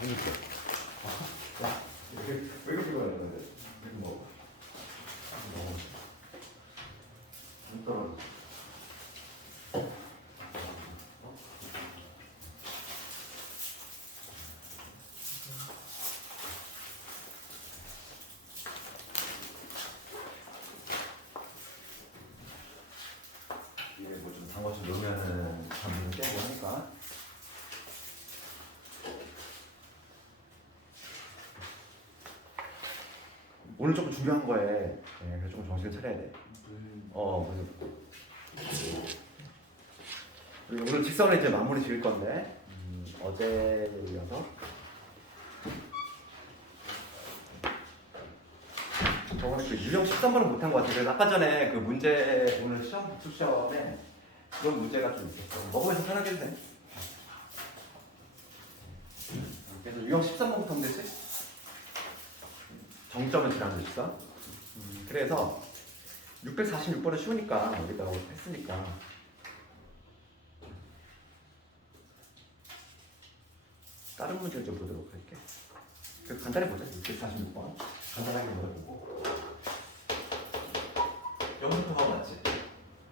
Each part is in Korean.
재밌어. 야, 왜 이렇게 걸어야 되는데? 이거 먹어. 안 떨어져. 이게 뭐 좀 단거 좀 넣으면은 잠좀 깨고 하니까. 오늘 조금 중요한 거에 그래서 조금 정신을 차려야 돼. 그리고 오늘 직선을 이제 마무리 지을 건데 어제에 이어서 저번에 그 유형 13번을 못한 것 같아요. 그래서 아까 전에 그 문제 오늘 시험 복습 시험에 그런 문제가 좀 있었어. 먹으면서 편하게 해도 돼. 그래서 유형 13번부터 하면 되지? 정점을 지나는 직선. 그래서 646번은 쉬우니까 여기다가 했으니까 다른 문제를 좀 보도록 할게. 그래서 간단히 보자. 646번 간단하게 보고 여기부터 가면 맞지?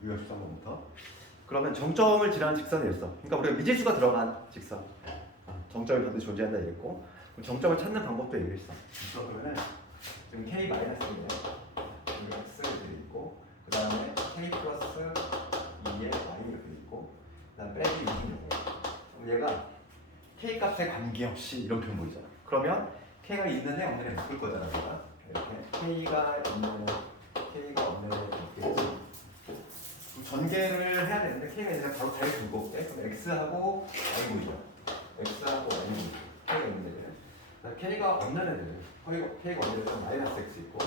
613번부터. 그러면 정점을 지나는 직선이었어. 그러니까 우리가 미지수가 들어간 직선. 정점이 반드시 존재한다 이랬고 정점을 찾는 방법도 얘기했어. 그러면은 지금 K-N이네. 여기 X 이렇게 있고 그 다음에 K 플러스 2에 Y 이렇게 있고 그 다음에 빼기 6이고 그럼 얘가 K 값에 관계없이 이런 표현 보이잖아. 그러면 K가 있는 애 없는 애 바꿀 거잖아. 내가 이렇게 K가 있는 애 K가 없는 애 이렇게 전개를 해야 되는데 K가 있는 애 바로 잘 들고 올게. 그럼 X하고 Y 보이죠. X하고 Y 보이죠. K가 있는 애들 K가 없는 애들 K가 없는 애들은 마이너스 X 있고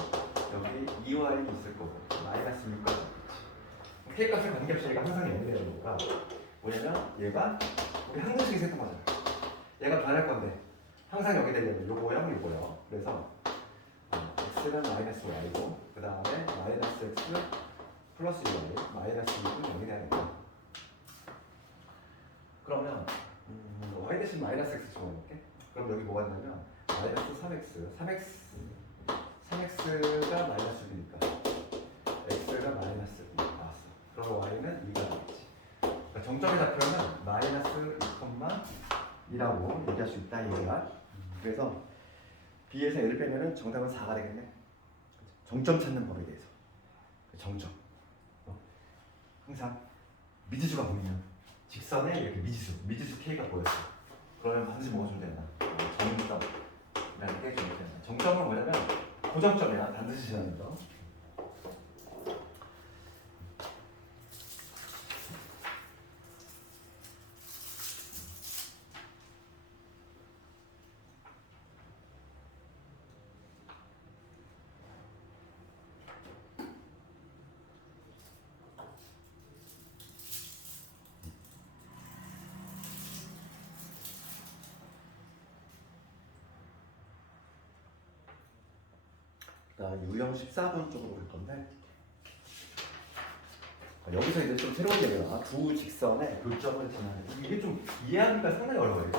여기 2Y 있을 거고 마이너스 6까지 있겠지. K 값에 관계없이 얘가 항상 0이 되는 거니까 뭐냐면 얘가 우리 항등식이 생각하잖아. 얘가 변할 건데 항상 여기 되려면 요거 0, 요거 0. 그래서 x는 마이너스 y고 그 다음에 마이너스 x 플러스 2y 마이너스 6은 0이 돼야 된다. 그러면 y 대신 마이너스 x 집어넣을게. 그럼 여기 뭐가 있냐면 마이너스 3x 3x가 마이너스 6이니까 x가 마이너스 2 나왔어. 그럼 y는 2가 나왔지. 그러니까 정점의 좌표는 마이너스 2,2라고 얘기할 수 있다 얘가. 그래서 B에서 L을 빼면은 정답은 4가 되겠네. 정점 찾는 법에 대해서. 정점. 항상 미지수가 보이면 직선에 이렇게 미지수 K가 보였어. 그러면 반드시 뭐가 존재한다? 정점이라는 게 존재한다. 정점은 뭐냐면 고정점이야. 반드시 지나는 거. 유형 14번 쪽으로 갈 건데 여기서 이제 좀 새로운 얘기가 두 직선의 교점을 지나는 이게 좀 이해하기가 상당히 어려워요.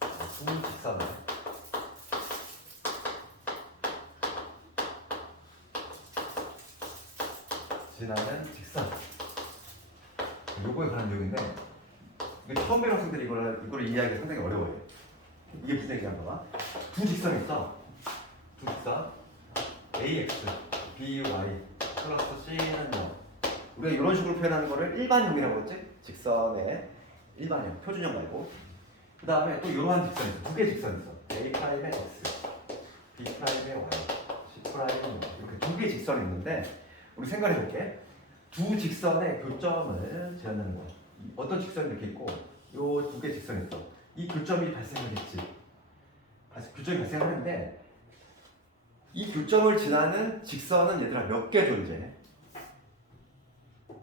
두 직선의 지나는 직선 요거에 관한 내용인데 이게 처음 배운 학생들이 이걸 이해하기가 상당히 어려워요. 이게 무슨 얘기인가 봐. 두 직선이 있어. 두 직선 AX, BY 플러스 C는 0. 우리가 이런 식으로 표현하는 거를 일반형이라고 했지? 직선의 일반형, 표준형 말고. 그 다음에 또 이러한 직선이 있어. 두 개의 직선이 있어. A'의 X, B'의 Y, C'의 0. 이렇게 두 개의 직선이 있는데 우리 생각해 볼게. 두 직선의 교점을 제한하는 거야. 어떤 직선이 이렇게 있고 이 두 개의 직선이 있어. 이 교점이 발생하겠지. 교점이 발생하는데 이 교점을 지나는 직선은 얘들아 몇 개 존재해?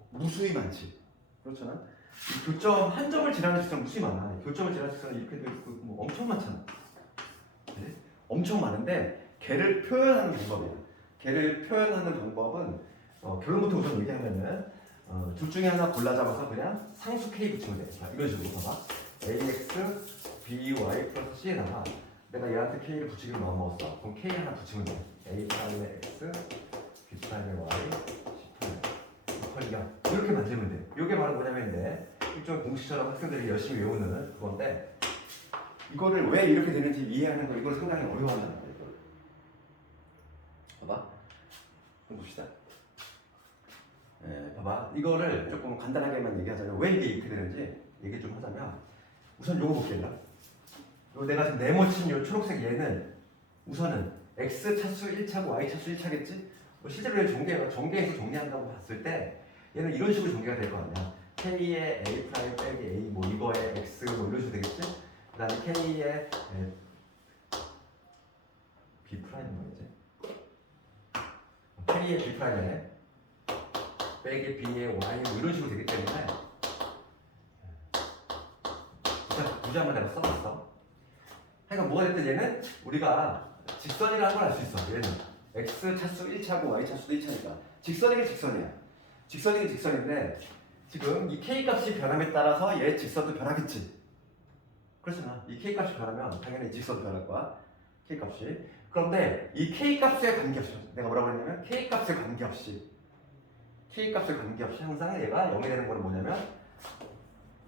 무수히 많지. 그렇잖아. 이 교점 한 점을 지나는 직선은 무수히 많아. 교점을 지나는 직선은 이렇게도 있고 뭐 엄청 많잖아. 네? 엄청 많은데 걔를 표현하는 방법이야. 걔를 표현하는 방법은 결론부터 우선 얘기하면은 둘 중에 하나 골라 잡아서 그냥 상수 K 붙이면 돼. 자, 이런 식으로 봐봐. AX by 플러스 c에다가 내가 얘한테 k를 붙이기로 마음먹었어. 그럼 k 하나 붙이면 돼. a 프라임의 x, b 프라임의 y, c 프라임 이렇게 만들면 돼. 이게 바로 뭐냐면인데 일종의 공식처럼 학생들이 열심히 외우는 그건데 이거를 왜 이렇게 되는지 이해하는 거 이걸 상당히 어려워한다는 거야. 이걸. 봐봐. 한번 봅시다. 봐봐. 이거를 조금 간단하게만 얘기하자면 왜 이게 이렇게 되는지 얘기 좀 하자면 우선 요거 볼게요. 요 내가 지금 네모친 요 초록색 얘는 우선은 x 차수 1차고 y 차수 1차겠지? 뭐 실제로 얘 전개해서 정리한다고 봤을 때 얘는 이런 식으로 전개가 될 거 아니야. k의 a 프라임 빼기 a 뭐 이거의 x 뭐 이런 식으로 되겠지? 그 다음에 k의 b 프라임은 뭐지? k의 b 프라임에 빼기 b의 y 뭐 이런 식으로 되기 때문에 문제 한번 내가 써봤어. 그러니까 뭐가 됐든 얘는 우리가 직선이라는 걸 알 수 있어. 얘는 x 차수 1차고 y 차수도 1차니까 직선이긴 직선이야. 직선이긴 직선인데 지금 이 k 값이 변함에 따라서 얘 직선도 변하겠지. 그렇잖아. 이 k 값이 변하면 당연히 직선도 변할 거야. k 값이. 그런데 이 k 값에 관계없이 내가 뭐라고 했냐면 k 값에 관계없이 항상 얘가 0이 되는 거는 뭐냐면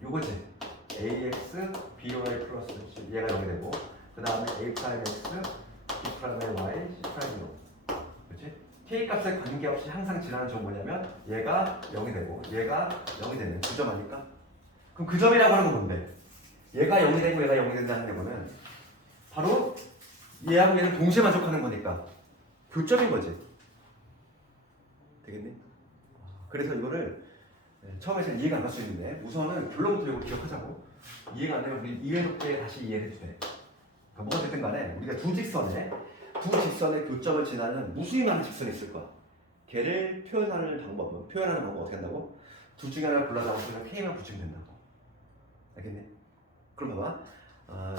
요거지. ax by 플러스 얘가 0이 되고 그 다음에 a 프라임 x b 프라임 y c 프라임으로 그렇지? k 값에 관계없이 항상 지나는 점은 뭐냐면 얘가 0이 되고 얘가 0이 되는 그 점 아닐까? 그럼 그 점이라고 하는 건 뭔데? 얘가 0이 되고 얘가 0이 된다는 거는 바로 얘하고 얘는 동시에 만족하는 거니까 교점인 거지. 되겠니? 그래서 이거를 처음에 잘 이해가 안 갈 수 있는데 우선은 결론부터 이거 기억하자고. 이해가 안 되면 우리 이해도 때 다시 이해를 해도 돼. 그러니까 뭐가 됐든 간에 우리가 두 직선의 교점을 지나는 무수히많은 직선이 있을 거야. 걔를 표현하는 방법 어떻게 한다고? 둘 중에 하나를 골라서 그냥 K만 붙이면 된다고. 알겠니? 그럼 봐봐.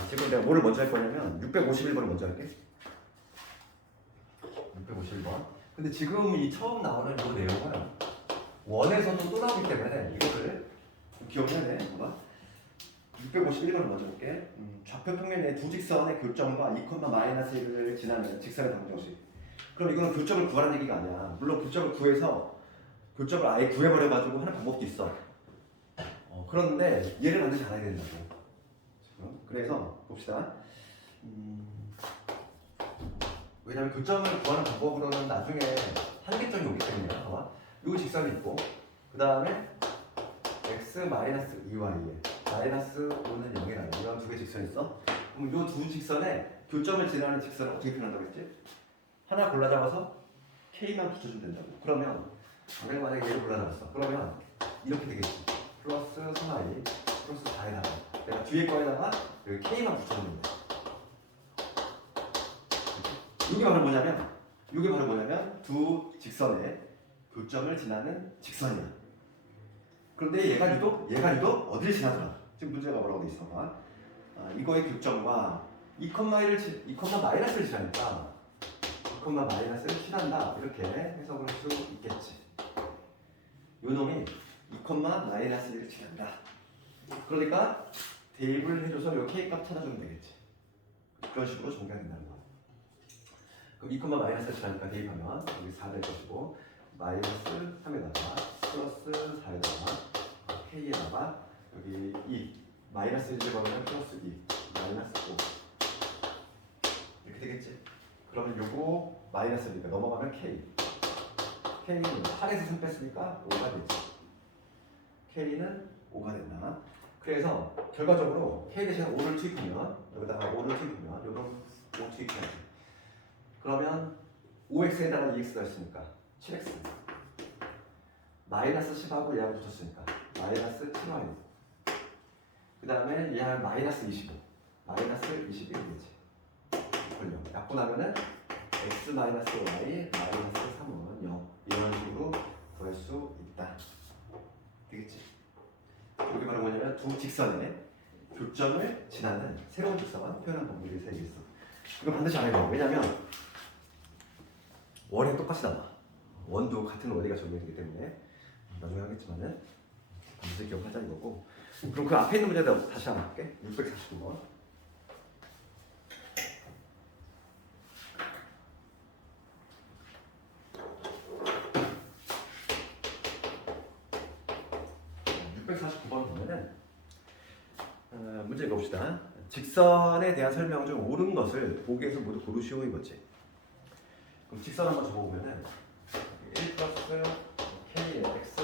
지금 내가 뭐를 먼저 할 거냐면 651번을 먼저 할게. 651번. 근데 지금 이 처음 나오는 이 내용은 원에서도 또 나오기 때문에 이거를 기억해야 돼. 봐봐. 651번을 먼저 볼게. 좌표 평면의 두 직선의 교점과 2,-1을 지나는 직선의 방정식. 그럼 이거는 교점을 구하라는 얘기가 아니야. 물론 교점을 구해서 교점을 아예 구해버려가지고 하는 방법도 있어. 그런데 얘를 반드시 알아야 된다고. 그래서 봅시다. 왜냐면 교점을 구하는 방법으로는 나중에 한계점이 오기 때문에 봐봐. 요 직선이 있고 그 다음에 x-2y에 마이너스 5는 0이 나요. 이런 두 개 직선이 있어. 그럼 요 두 직선에 교점을 지나는 직선을 어떻게 표현한다고 했지? 하나 골라 잡아서 k만 붙여주면 된다고. 그러면 내가 만약에 얘를 골라 잡았어. 그러면 이렇게 되겠지. 플러스 3i 플러스 4에다가 내가 뒤에 거에다가 여기 k만 붙여주면 돼. 이게 바로 뭐냐면 두 직선의 교점을 지나는 직선이야. 그런데 얘가 유독 어디를 지나더라? 지금 문제가 뭐라고 돼 있어? 봐. 이거의 교점과 2,-를 지나니까 2,-를 지난다 이렇게 해석을 할 수 있겠지. 요 놈이 2,-1을 지난다. 그러니까 대입을 해줘서 요 k 값 찾아주면 되겠지. 그런 식으로 정리된다는 거. 그럼 2,-를 지나니까 대입하면 여기 4 될 것이고 마이너스 3에다가 플러스 4에다가 k에다가 여기 2 마이너스 1을 걸으면 플러스 2 마이너스 5 이렇게 되겠지. 그러면 요거 마이너스니까 넘어가면 k는 8에서 3 뺐으니까 5가 되지. k는 5가 된다. 그래서 결과적으로 k 대신 5를 투입하면 여기다가 5를 투입하면 요런 5 투입해야지. 그러면 5x에다가 2x가 있으니까 7x 마이너스 10하고 얘하고 붙였으니까 마이너스 7y 그 다음에 얘는 마이너스 25 마이너스 21이 되지. 걸려. 약분하면은 x 마이너스 y 마이너스 3은 0 이런 식으로 구할 수 있다. 되겠지? 여기 바로 뭐냐면 두 직선의 교점을 지나는 새로운 직선 표현한 방법이 세 개 있어. 이거 반드시 알아야 돼. 왜냐면 원에 똑같이 나와. 원도 같은 원리가 적용되기 때문에 나중에 하겠지만은 반드시 기억하자 이거고. 그럼 그 앞에 있는 문제도 다시 한번 할게. 649번. 문제 읽어봅시다. 직선에 대한 설명 중 옳은 것을 보기에서 모두 고르시오 이거지. 그럼 직선 한번 적어보면은 1 플러스 kx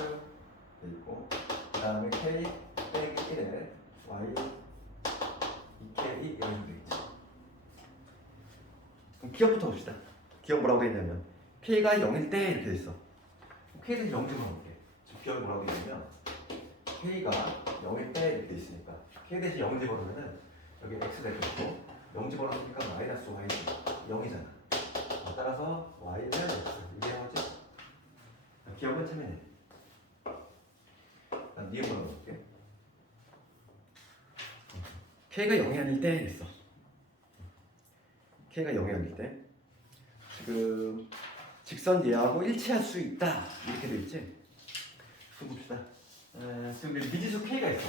돼 있고 그 다음에 k 빼기 1에 y 2k 이런 식으로 돼 있지. 그럼 기억부터 봅시다. 기억 뭐라고 돼 있냐면 k가 0일 때 이렇게 돼 있어. k에서 0 집어넣을게. 기억이 뭐라고 돼 있냐면 k가 0일 때 이렇게 돼 있으니까 k 대신 0 집어넣으면은 여기 x 될 거고 0 집어넣으니까 마이너스 y 0이잖아. 따라서 y는 x 이게 뭐지? 기억은 참이네. 난 니은 걸어볼게. k가 0이 아닐 때 했어. k가 0이 아닐 때 지금 직선 얘하고 일치할 수 있다 이렇게 돼 있지. 그럼 봅시다. 지금 미지수 k가 있어.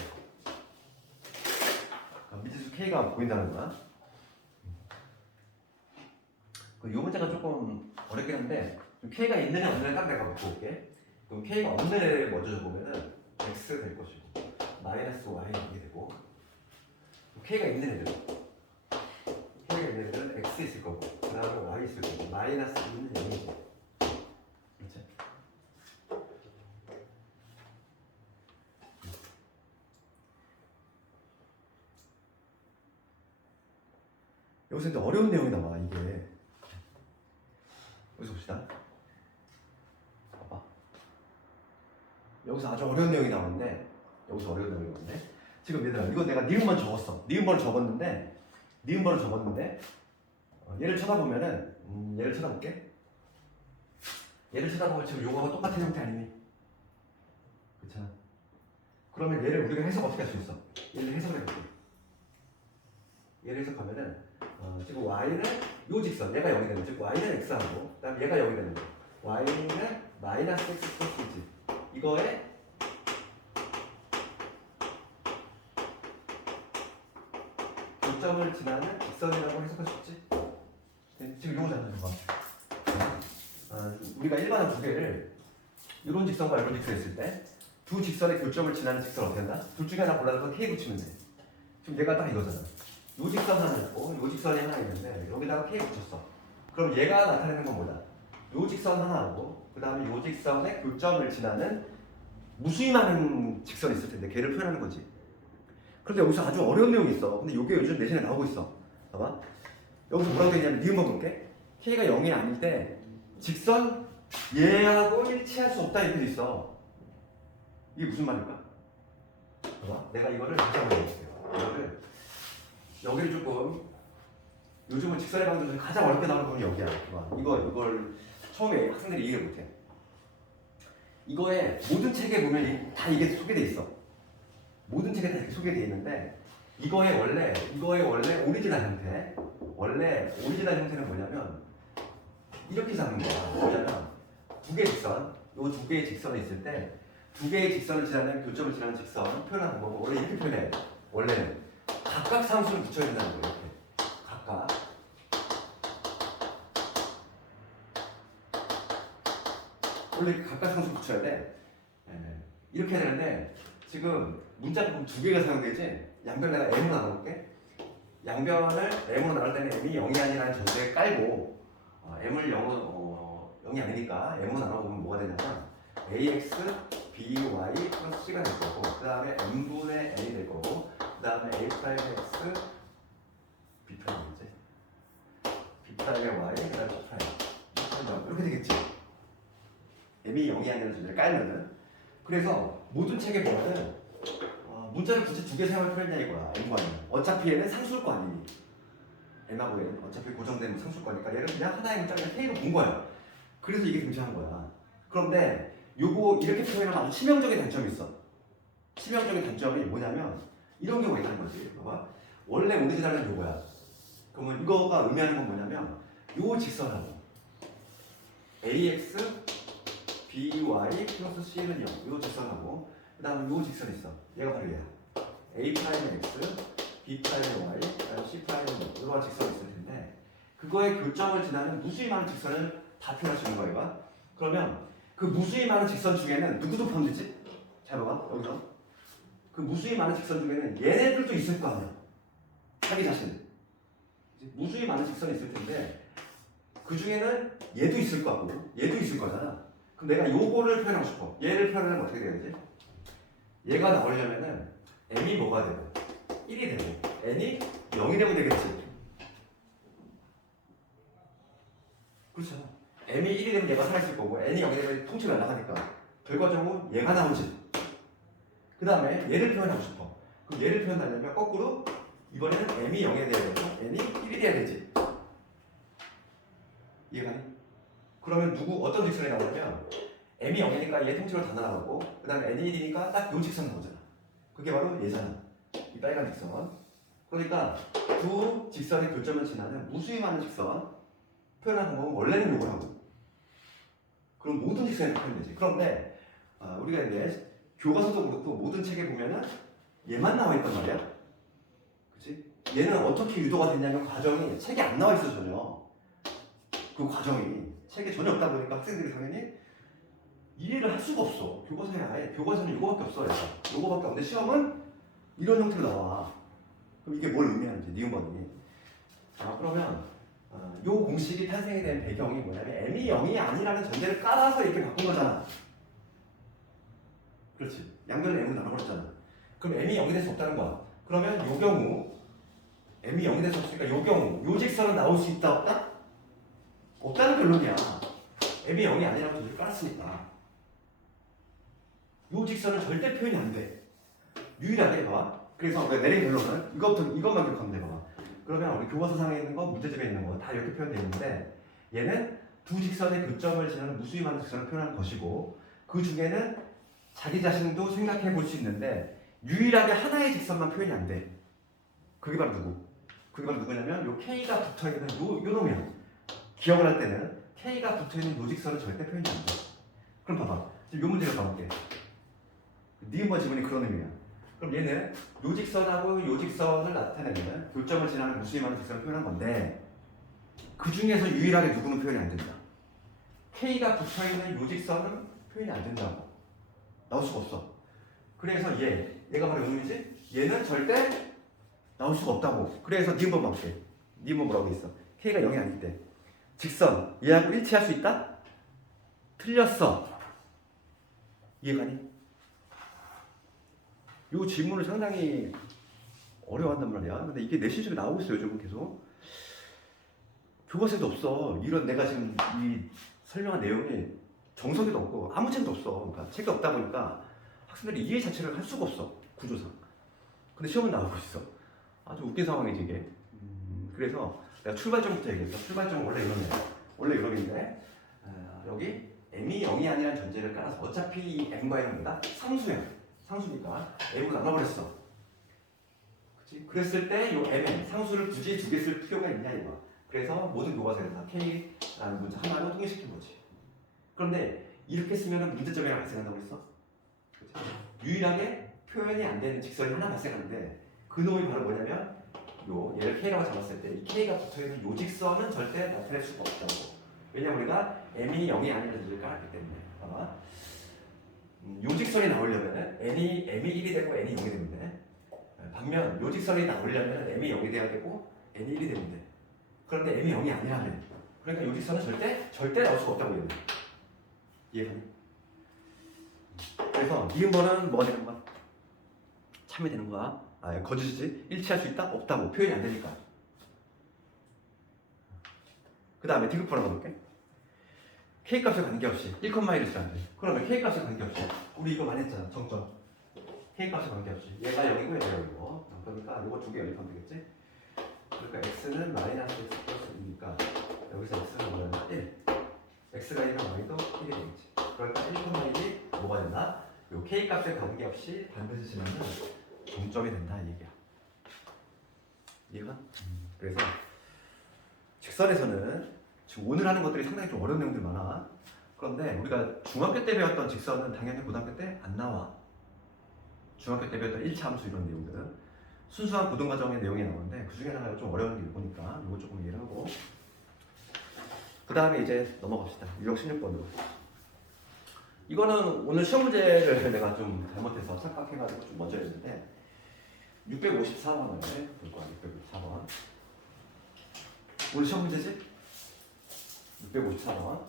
미지수 k가 보인다는 거야. 이 문제가 조금 어렵긴 한데 k가 있느냐 없느냐 딱 내가 갖고 올게. 그럼 k가 없는 애를 먼저 보면은 x 될 것이고 마이너스 y 이게 되고 k가 있는 애들은 x 있을 거고 그 다음에 y 있을 거고 마이너스 2는 0이지. 그렇지? 여기서 이제 어려운 내용이 나와 이게. 여기서 봅시다. 봐봐. 여기서 아주 어려운 내용이 나오는데 지금 얘들아 이거 내가 니은번 적었어. 니은번을 적었는데 얘를 쳐다보면은 얘를 쳐다볼게. 얘를 쳐다보면 지금 요거하고 똑같은 형태 아니니? 그렇잖아. 그러면 얘를 우리가 해석 어떻게 할 수 있어? 얘를 해석을 해볼게. 얘를 해석하면은 지금 y는 요 직선 얘가 0이 되는 즉 y는 x하고 그 다음에 얘가 0이 되는 거 y는 마이너스 x 플러스지. 이거에 교점을 지나는 직선이라고 해석할 수 있지. 지금 요거잖아 이거. 우리가 일반한 두 개를 이런 직선과 이런 직선 있을 때 두 직선의 교점을 지나는 직선 어떻게 한다? 둘 중에 하나 골라서 k 붙이면 돼. 지금 얘가 딱 이거잖아. 요 직선 하나 있고 요 직선이 하나 있는데 여기다가 k 붙였어. 그럼 얘가 나타내는 건 뭐다? 요 직선 하나하고 그 다음에 요 직선의 교점을 지나는 무수히 많은 직선이 있을 텐데 걔를 표현하는 거지. 그런데 여기서 아주 어려운 내용이 있어. 근데 이게 요즘 내신에 나오고 있어. 봐봐. 여기서 뭐라고 되냐면 니은번 볼게. k가 0이 아닐 때 직선 얘하고 일치할 수 없다 이렇게 돼 있어. 이게 무슨 말일까? 봐봐. 내가 이거를 다시 한번 해볼게요. 여기를 조금 요즘은 직선의 방정 중에 가장 어렵게 나오는 부분이 여기야. 봐봐. 이걸 처음에 학생들이 이해 못해. 이거에 모든 책에 보면 다 이게 소개돼 있어. 모든 책에 다 이렇게 소개돼 있는데 이거의 원래 오리지널 형태. 원래 오리지널 형태는 뭐냐면 이렇게 잡는 거야. 뭐냐면 두 개의 직선, 요 두 개의 직선이 있을 때 두 개의 직선을 지나는 교점을 지나는 직선 표현하는 거고 원래 이렇게 표현해. 원래는 각각 상수를 붙여야 된다는 거예요. 이렇게 각각. 원래 각각 상수 붙여야 돼. 이렇게 해야 되는데 지금 문자 보면 두 개가 사용되지. 양변 내가 m으로 나눠볼게. 양변을 m으로 나눌 때는 m이 0이 아니라는 전제에 깔고 m을 0이 아니니까 m으로 나눠보면 뭐가 되냐면 ax, by 플러스 c가 될 거고 그 다음에 n분의 n이 될 거고 그 다음에 a 프라임 x, b 프라임이지. b 프라임의 y, 그 다음에 c 프라임 이렇게 되겠지. m이 0이 아니라는 전제를 깔면은. 그래서 모든 책에 보면은 문자를 굳이 두 개 사용할 필요 있냐 이거야. m과 n. 어차피 얘는 상수일 거 아니니. n하고 n 어차피 고정된 상수일 거니까 얘를 그냥 하나의 문자를 k로 본 거야. 그래서 이게 등장한 거야. 그런데 요거 이렇게 표현하면 아주 치명적인 단점이 있어. 치명적인 단점이 뭐냐면 이런 경우가 있다는 거지. 봐봐. 원래 오리지널은 요거야. 그러면 이거가 의미하는 건 뭐냐면 요 직선하고 ax, by 플러스 c는 0. 요 직선하고 그 다음에 요 직선 있어. 얘가 바로 얘야. a 프라임 x, b 프라임 y, 그다음 c 프라임 0. 이러한 직선이 있을 텐데 그거의 교점을 지나는 무수히 많은 직선을 다 표현할 수 있는 거야. 그러면 그 무수히 많은 직선 중에는 누구도 포함되지? 잘 봐봐. 여기서 그 무수히 많은 직선 중에는 얘네들도 있을 거 아니야. 자기 자신. 무수히 많은 직선이 있을 텐데 그 중에는 얘도 있을 거고 얘도 있을 거잖아. 그럼 내가 요거를 표현하고 싶어. 얘를 표현하면 어떻게 되는지? 얘가 나오려면은 m이 뭐가 되고 1이 되고 n이 0이 되면 되겠지. 그렇죠. m이 1이 되면 얘가 살아있을 거고 n이 0이 되면 통째로 날아가니까 결과적으로 얘가 나오지. 그 다음에 얘를 표현하고 싶어. 그럼 얘를 표현하려면 거꾸로 이번에는 m이 0에 대해서 n이 1이 돼야 되지. 이해가니? 그러면 어떤 직선이 나오냐면 m이 0이니까 얘 통째로 다 날아가고 그 다음에 n이 1이니까 딱 요 직선 나오잖아. 그게 바로 얘잖아. 이 빨간 직선. 그러니까 두 직선의 교점을 지나는 무수히 많은 직선 표현하는 방법은 원래는 요걸 하고 그럼 모든 직선이 표현되지. 그런데 우리가 이제 교과서도 그렇고 모든 책에 보면은 얘만 나와 있단 말이야. 그치? 얘는 어떻게 유도가 됐냐면 과정이 책에 안 나와 있어 전혀. 그 과정이 책에 전혀 없다 보니까 학생들이 당연히 이해를 할 수가 없어. 교과서에 아예 교과서는 이거밖에 없어. 약간. 이거밖에 없는데 시험은 이런 형태로 나와. 그럼 이게 뭘 의미하는지 니은번이. 그러면 요 공식이 탄생이 된 배경이 뭐냐면 m이 0이 아니라는 전제를 깔아서 이렇게 바꾼 거잖아. 그렇지. 양변을 m으로 나눠버렸잖아. 그럼 m이 0이 될 수 없다는 거야. 그러면 요 경우 m이 0이 될 수 없으니까 요 경우 요 직선은 나올 수 있다 없다? 없다는 결론이야. m이 0이 아니라는 전제를 깔았으니까. 요 직선은 절대 표현이 안 돼. 유일하게 봐봐. 그래서 우리가 내린 결론은 이것만 기억하면 돼. 봐봐. 그러면 우리 교과서상에 있는 거, 문제집에 있는 거 다 이렇게 표현되어 있는데 얘는 두 직선의 교점을 지나는 무수히 많은 직선을 표현하는 것이고 그 중에는 자기 자신도 생각해 볼 수 있는데 유일하게 하나의 직선만 표현이 안 돼. 그게 바로 누구? 그게 바로 누구냐면 요 K가 붙어있는 요 놈이야. 기억을 할 때는 K가 붙어있는 요 직선은 절대 표현이 안 돼. 그럼 봐봐. 지금 요 문제를 봐볼게. 니은번 지문이 그런 의미야. 그럼 얘는 요 직선하고 요 직선을 나타내는 교점을 지나는 무수히 많은 직선을 표현한 건데 그 중에서 유일하게 누구는 표현이 안 된다. K가 붙어있는 요 직선은 표현이 안 된다고. 나올 수가 없어. 그래서 얘가 바로 요놈이지? 얘는 절대 나올 수가 없다고. 그래서 니은번 봐볼게. 니은번 뭐라고 있어? K가 0이 아닐 때 직선 얘하고 일치할 수 있다? 틀렸어. 이해가니? 이 질문을 상당히 어려워한단 말이야. 근데 이게 내 실력에 나오고 있어요, 요즘은 계속. 교과서에도 없어. 이런 내가 지금 이 설명한 내용이 정석에도 없고 아무 책도 없어. 그러니까 책이 없다 보니까 학생들이 이해 자체를 할 수가 없어, 구조상. 근데 시험은 나오고 있어. 아주 웃긴 상황이지 이게. 그래서 내가 출발점부터 얘기했어. 출발점은 원래 이런 애야. 원래 이런 애인데 여기 m이 0이 아니라는 전제를 깔아서 어차피 이 m과의 뭐다? 상수야. 상수니까 m으로 나눠버렸어. 그치? 그랬을 때 이 mn 상수를 굳이 두 개 쓸 필요가 있냐 이거. 그래서 모든 교과서에서 다 k라는 문자 하나로 통일시킨 거지. 그런데 이렇게 쓰면 문제점이 발생한다고 했어. 그치? 유일하게 표현이 안 되는 직선이 하나 발생하는데 그 놈이 바로 뭐냐면 얘를 k라고 잡았을 때 이 k가 붙어있는 요 직선은 절대 나타낼 수가 없다고. 왜냐면 우리가 m이 0이 아니라는 전제를 깔았기 때문에. 봐봐. 요 직선이 나오려면 m이 1이 되고 n이 0이 되면 돼. 반면 요 직선이 나오려면 m이 0이 돼야 되고 n이 1이 되면 돼. 그런데 m이 0이 아니라면 그러니까 요 직선은 절대 나올 수가 없다고 얘기해. 이해가니? 그래서 니은번은 뭐가 되는 거야? 참이 되는 거야. 거짓이지? 일치할 수 있다? 없다고. 표현이 안 되니까. 그 다음에 디귿번호 가볼게. K값에 관계없이 1,1을 쓰라는 거지. 그러면 K값에 관계없이 우리 이거 많이 했잖아. 정점. K값에 관계없이 얘가 0이고 얘가 0이고 그러니까 이거 두 개 연립하면 되겠지? 그러니까 X는 마이너스 X 플러스 2니까 여기서 X는 뭐였나? 1. X가 1이면 Y도 1이 되겠지. 그러니까 1,1이 뭐가 된다? 요 K값에 관계없이 반드시 지나면 동점이 된다 이 얘기야. 이해가? 그래서 직선에서는 지금 오늘 하는 것들이 상당히 좀 어려운 내용들이 많아. 그런데 우리가 중학교 때 배웠던 직선은 당연히 고등학교 때 안 나와. 중학교 때 배웠던 1차 함수 이런 내용들은 순수한 고등과정의 내용이 나오는데 그 중에 하나가 좀 어려운 게 보니까 이거 조금 이해를 하고 그 다음에 이제 넘어갑시다. 유형 16번으로. 이거는 오늘 시험 문제를 내가 좀 잘못해서 착각해가지고 좀 먼저 했는데 654번을 볼 거야. 654번. 오늘 시험 문제지? 654번.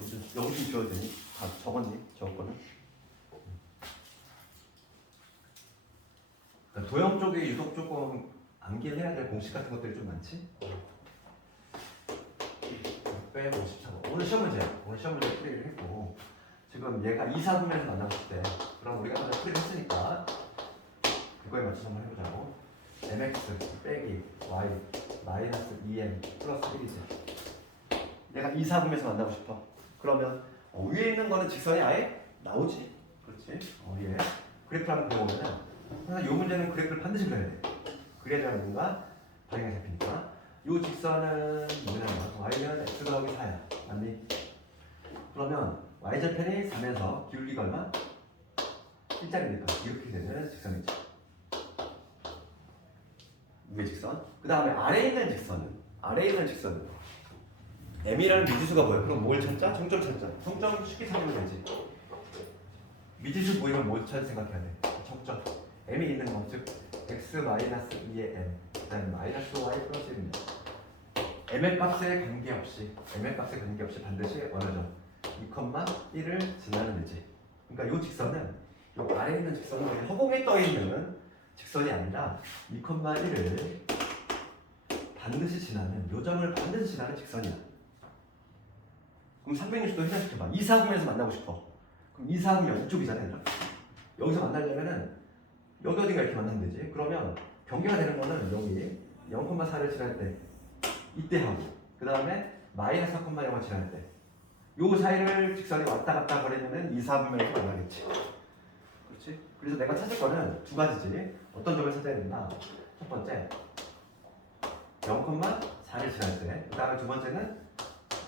여기 좀 지워도 되니? 다 적었니? 적었거든? 그러니까 도형 쪽에 유독 조금 암기를 해야 될 공식 같은 것들이 좀 많지? 654번. 오늘 시험 문제야. 오늘 시험 문제 풀이를 했고 지금 얘가 2, 4분면에서 만나봤을 때 그럼 우리가 하나 풀이를 했으니까 그거에 맞춰서 한번 해보자고. mx 빼기 y 마이너스 2m 플러스 1이지. 내가 2, 4분면에서 만나고 싶어. 그러면 위에 있는 거는 직선이 아예 나오지. 그렇지? 예. 그래프를 한번 그려보면 항상 이 문제는 그래프를 반드시 그려야 돼. 그래야 뭔가 방향이 잡히니까. 이 직선은 뭐냐면 y는 x 더하기 4야. 맞니? 그러면 y절편이 4면서 기울기가 얼마? 1짜리니까 이렇게 되는 직선이지. 위의 직선. 그 다음에 아래에 있는 직선은 m이라는 미지수가 뭐야? 그럼 뭘 찾자? 정점 찾자. 정점 쉽게 찾으면 되지. 미지수 보이면 뭘 찾을 생각해야 돼? 정점. m이 있는 거, 즉 x 마이너스 2의 m, 그 다음에 마이너스 y 플러스 1입니다. m의 값에 관계없이 반드시 어느 점 2,1을 지나는 되지. 그러니까 이 직선은 이 아래에 있는 직선은 허공에 떠 있는 직선이 아니라 2,1을 반드시 지나는 요점을 반드시 지나는 직선이야. 그럼 360도 회전시켜봐. 2, 4분면에서 만나고 싶어. 그럼 2, 4분면 이쪽이잖아. 얘들아. 여기서 만나려면은 여기 어딘가 이렇게 만나면 되지. 그러면 경계가 되는 거는 여기 0,4를 지날 때 이때 하고 그 다음에 마이너스 4,0을 지날 때 요 사이를 직선이 왔다 갔다 거리면은 2, 4분면에서 만나겠지. 그렇지? 그래서 내가 찾을 거는 두 가지지. 어떤 점을 찾아야 된다. 첫 번째 0,4를 지날 때, 그 다음에 두 번째는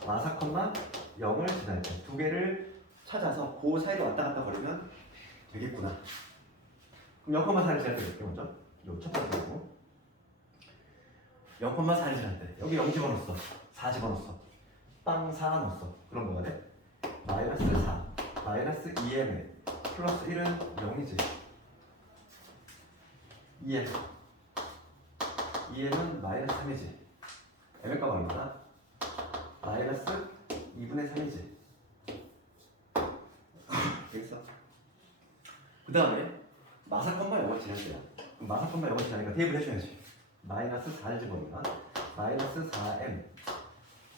4,0을 지날 때 두 개를 찾아서 그 사이를 왔다 갔다 거리면 되겠구나. 그럼 0,4를 지날 때 몇 개 먼저? 요 첫 번째고 0,4를 지날 때 여기 0 집어넣었어. 4 집어넣었어. 빵 4 넣었어. 그럼 뭐가 돼? 마이너스 4 마이너스 2m 플러스 1은 0이지. 2m은 마이너스 3이지. m의 값 얼마나? 마이너스 2분의 3이지. 되겠어? 그 다음에 마사건만 0을 지날 때야. 그럼 마사건만 0을 지나니까 대입을 해줘야지. 마이너스 4를 집어넣으면 마이너스 4m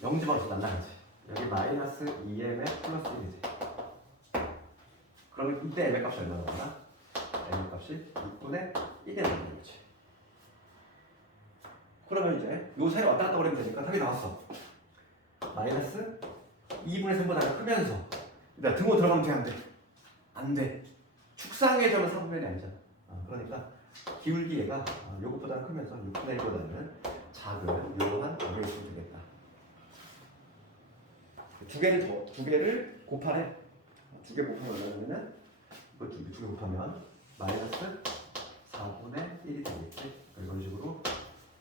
0 집어넣어서 날라가지. 여기 마이너스 2m의 플러스 1이지. 그러면 이때 m의 값이 얼마나 나와? m의 값이 6분의 1이 나오는 거지. 그러면 이제 요 사이 왔다 갔다 거리면 되니까 답이 나왔어. 마이너스 2분의 3보다 크면서 일단 등호 들어가면 돼, 안 돼? 안 돼. 축상의 점은 3분의 1이 아니잖아. 그러니까 기울기 얘가 요것보다 크면서 6분의 1보다는 작은 요한 값에 있으면 되겠다. 두 개를 곱하래. 두 개 곱하면 얼마냐면 이거 두 개 곱하면 마이너스 4분의 1이 되겠지. 이런 식으로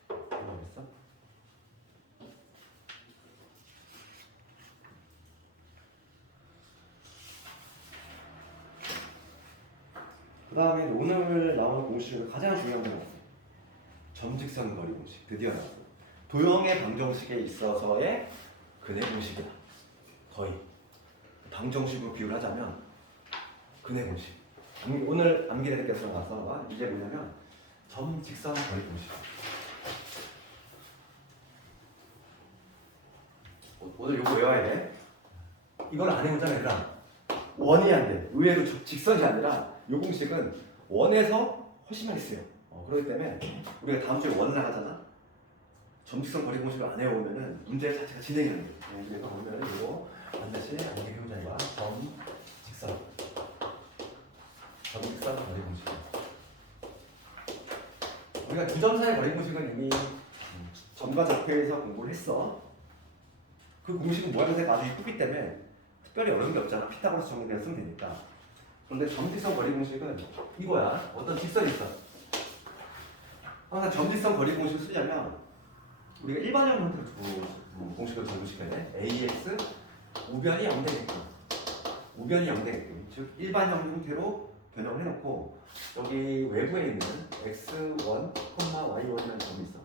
해보겠어. 그 다음에 오늘 나오는 공식은 가장 중요한 건 점직선 거리 공식. 드디어 나왔어. 도형의 방정식에 있어서의 근의 공식이다. 거의 방정식으로 비유를 하자면 근의 공식. 오늘 암기될 게 나와서 이게 뭐냐면 점직선 거리 공식. 오늘 요거 외워야 돼. 이걸 안 해보잖아, 얘들아. 원이 안 돼. 의외로 직선이 아니라 이 공식은 원에서 훨씬 많이 쓰여. 그렇기 때문에 우리가 다음 주에 원 나가잖아. 점직선 거리 공식을 안 해오면은 문제 자체가 진행이 안 돼. 그래서 오늘은 이거 반드시 암기해보자 이거야. 점직선 거리 공식. 우리가 두 점 사이의 거리 공식은 이미 점과 좌표에서 공부를 했어. 그 공식은 모양새 나중에 크기 때문에 특별히 어려운 게 없잖아. 피타고라스 정리 그냥 쓰면 되니까. 그런데 점직선 거리 공식은 이거야. 어떤 직선이 있어. 항상 점직선 거리 공식을 쓰려면 우리가 일반형 형태로 공식을 적으시켜야 돼. ax 우변이 0되니까 우변이 0되게끔 즉 일반형 형태로 변형을 해놓고 여기 외부에 있는 x1, y1이라는 점이 있어.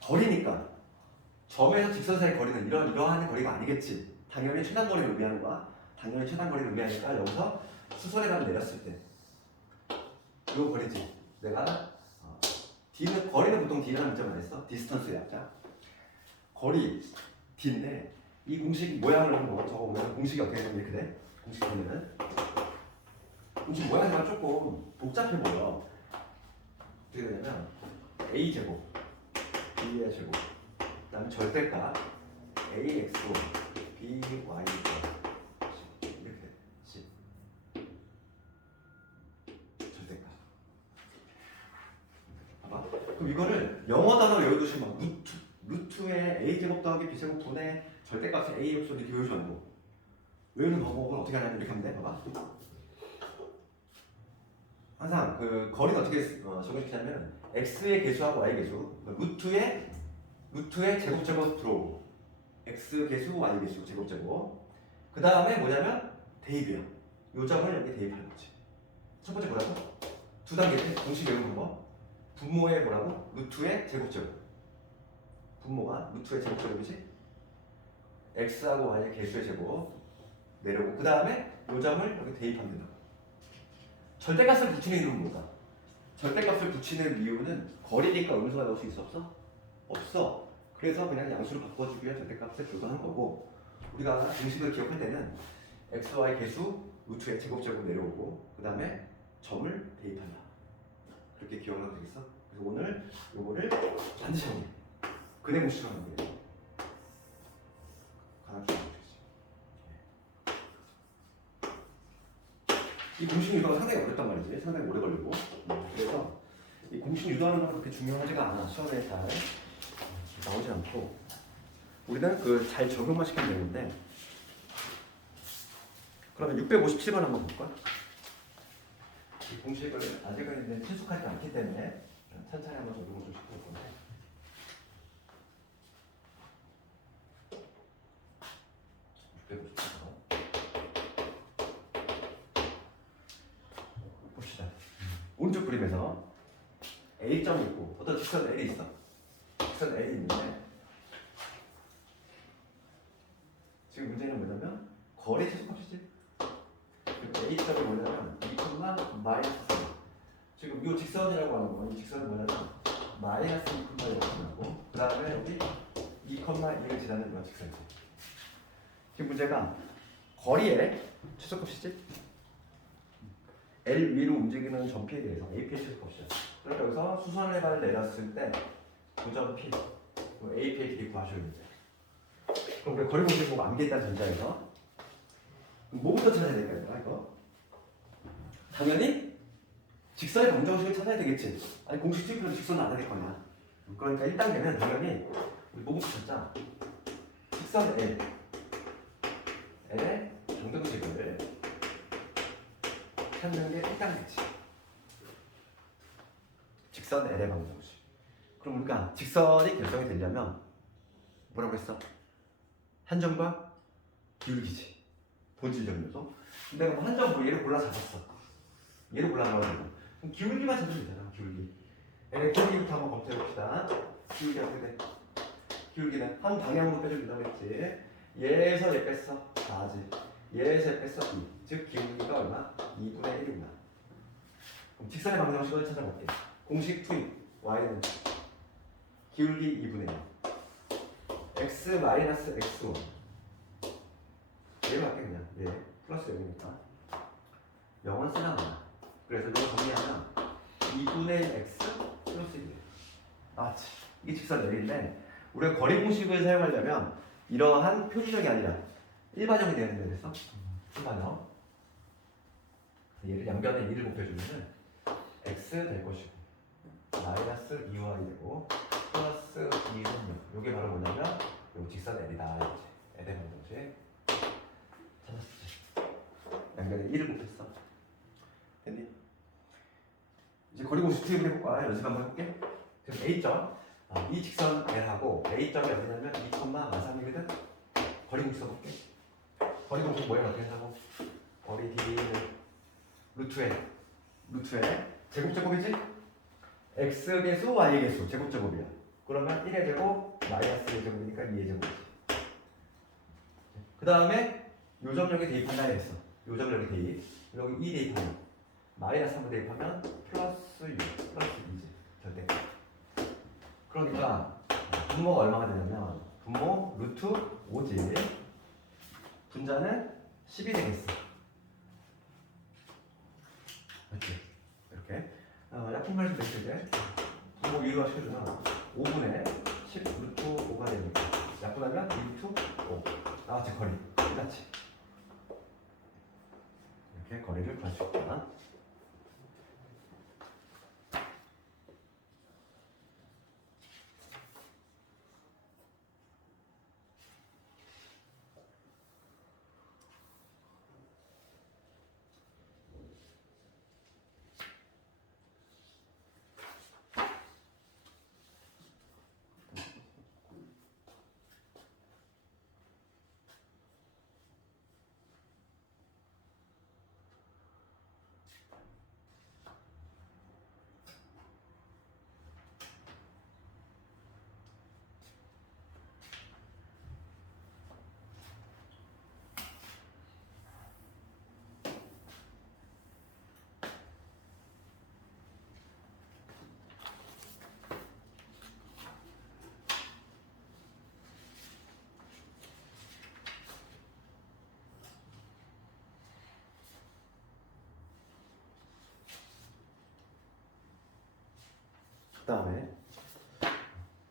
거리니까 점에서 직선 사이 거리는 이러한 거리가 아니겠지. 당연히 최단거리를 의미하는 거야. 당연히 최단거리를 의미하니까 여기서 수선의 반을 내렸을 때 요 거리지. 내가 D는 거리는 보통 D라는 문자만 했어. 디스턴스의 약자. 거리 D인데 이 공식 모양을 한번 적어보면 공식이 어떻게 되면 이렇게 돼? 공식 보면은 공식 모양이 조금 복잡해 보여. 어떻게 되냐면 A 제곱, B의 제곱, 그다음에 절대값 AX5, BY 이렇게 돼. 절대값. 봐봐. 그럼 이거를 영어 단어로 외워두시면 루트에 A 제곱 더하기 B 제곱 분의 절대값의 A 값을 이렇게 외우셔야 하고 외우는 방법은 어떻게 하냐면 이렇게 하면 돼. 봐봐. 항상 그 거리는 어떻게 적용시키냐면 x의 개수하고 y 개수 루트의 제곱 들어오고 x 개수 y 개수 제곱 그 다음에 뭐냐면 대입이야. 요 점을 여기 대입하는 거지. 첫 번째 뭐라고? 두 단계인데 공식 외우는 거 분모의 뭐라고? 루트의 제곱 분모가 루트의 제곱이지 x하고 y의 개수의 제곱 내려오고 그 다음에 요 점을 여기 대입하면 된다. 절대값을 붙이는 이유는 뭘까? 절대값을 붙이는 이유는 거리니까 음수가 나올 수 있어 없어? 없어. 그래서 그냥 양수를 바꿔주기 위해 절대값을 조정한 거고 우리가 공식을 기억할 때는 x, y 개수 루트의 제곱 내려오고 그 다음에 점을 대입한다. 그렇게 기억을 하면 되겠어? 그래서 오늘 요거를 반드시 하면 돼. 근해 공식으로 하면 돼. 가장 중요한 거지. 이 공식 유도가 상당히 어렵단 말이지. 상당히 오래 걸리고. 그래서 이 공식 유도하는 건 그렇게 중요하지가 않아. 시험에 잘 나오지 않고 우리는 그 잘 적용만 시키면 되는데 그러면 657번 한번 볼까? 이 공식을 아직은 이제 친숙하지 않기 때문에 천천히 한번 적용을 좀 시켜볼 건데 봅시다. 오른쪽 그림에서 A점이 있고 어떤 직선 L이 있어. 직선 L이 있는데 지금 문제는 뭐냐면 거리 최소값이지. A점이 뭐냐면 2, 마이너스 3. 지금 이 직선이라고 하는 건 이 직선은 뭐냐면 마이너스 2,1이라고 하고 그 다음에 여기 2,2를 지나는 이런 직선이지. 지금 문제가 거리의 최소값이지. L 위로 움직이는 점P에 대해서 AP의 최소값이야. 그러니까 여기서 수선의 발을 내렸을 때 그 P, AP의 길이 구하셔야 돼. 그럼 우리 거리 공식 보고 암기했다는 전자에서 뭐부터 찾아야 될까요? 이거 당연히 직선의 방정식을 찾아야 되겠지. 아니 공식 투입해서 직선은 안 될 거냐. 그러니까 1단계는 당연히 우리 뭐부터 찾자. 직선 L의 방정식을 찾는 게 1단계지. 직선 L의 방정식. 그럼 우리가 직선이 결정이 되려면 뭐라고 했어? 한 점과 기울기지. 본질적 요소. 근데 내가 한 점 얘를 골라 잡았어. 얘를 골라 잡았어. 그럼 기울기만 찾으면 되잖아. 기울기. L의 기울기부터 한번 검토해 봅시다. 기울기 어떻게 돼? 기울기는 한 방향으로 빼준다고 했지. 얘에서 얘 뺐어. 4지. 얘에서 얘 뺐어. 2. 즉 기울기가 얼마? 2분의 1이구나. 그럼 직선의 방정식을 찾아볼게. 공식 투입. y는 기울기 2분의 1. x 마이너스 x1. 얘로 할게 그냥. 얘 플러스 0이니까 0은 쓰나봐. 그래서 이거 정리하면 2분의 x 플러스 1. 맞지. 이게 직선 L인데 우리가 거리 공식을 사용하려면 이러한 표준형이 아니라 일반형이 되는데 그래서 일반형. 얘를 양변에 2를 곱해주면 x 될 것이고 마이너스 2y 되고 플러스 2는 6. 이게 바로 뭐냐면 요 직선 L이다. 이거지. L의 방정식 찾았지. 양변에 2를 곱했어. 됐니? 이제 거리 공식 투입을 해볼까? 연습 한번 해볼게. 그럼 A점 이 직선 L하고 A점이 어디냐면 2,3이거든. 거리 공식 써볼게. 거리 공식 모양 어떻게 하고 거리 D는 루트에 제곱제곱이지? x 계수 y 계수 제곱제곱이야. 그러면 1의 제곱 마이너스 1의 제곱이니까 2의 제곱이지. 그 다음에 요점력에 대입한다 했어. 요점력에 대입. 여기 2 대입하면 마이너스 3을 대입하면 플러스 6 플러스 2지. 절대. 그러니까 분모가 얼마가 되냐면 분모 루트 5지. 분자는 10이 되겠어. 그렇지? 이렇게 약분할 수 됐을 때 분모 위로 시켜주면 5분의 10 루트 5가 되니까 약분하면 2 루트 5 나같이 거리 똑같이 이렇게 거리를 구할 수 있다. 그 다음에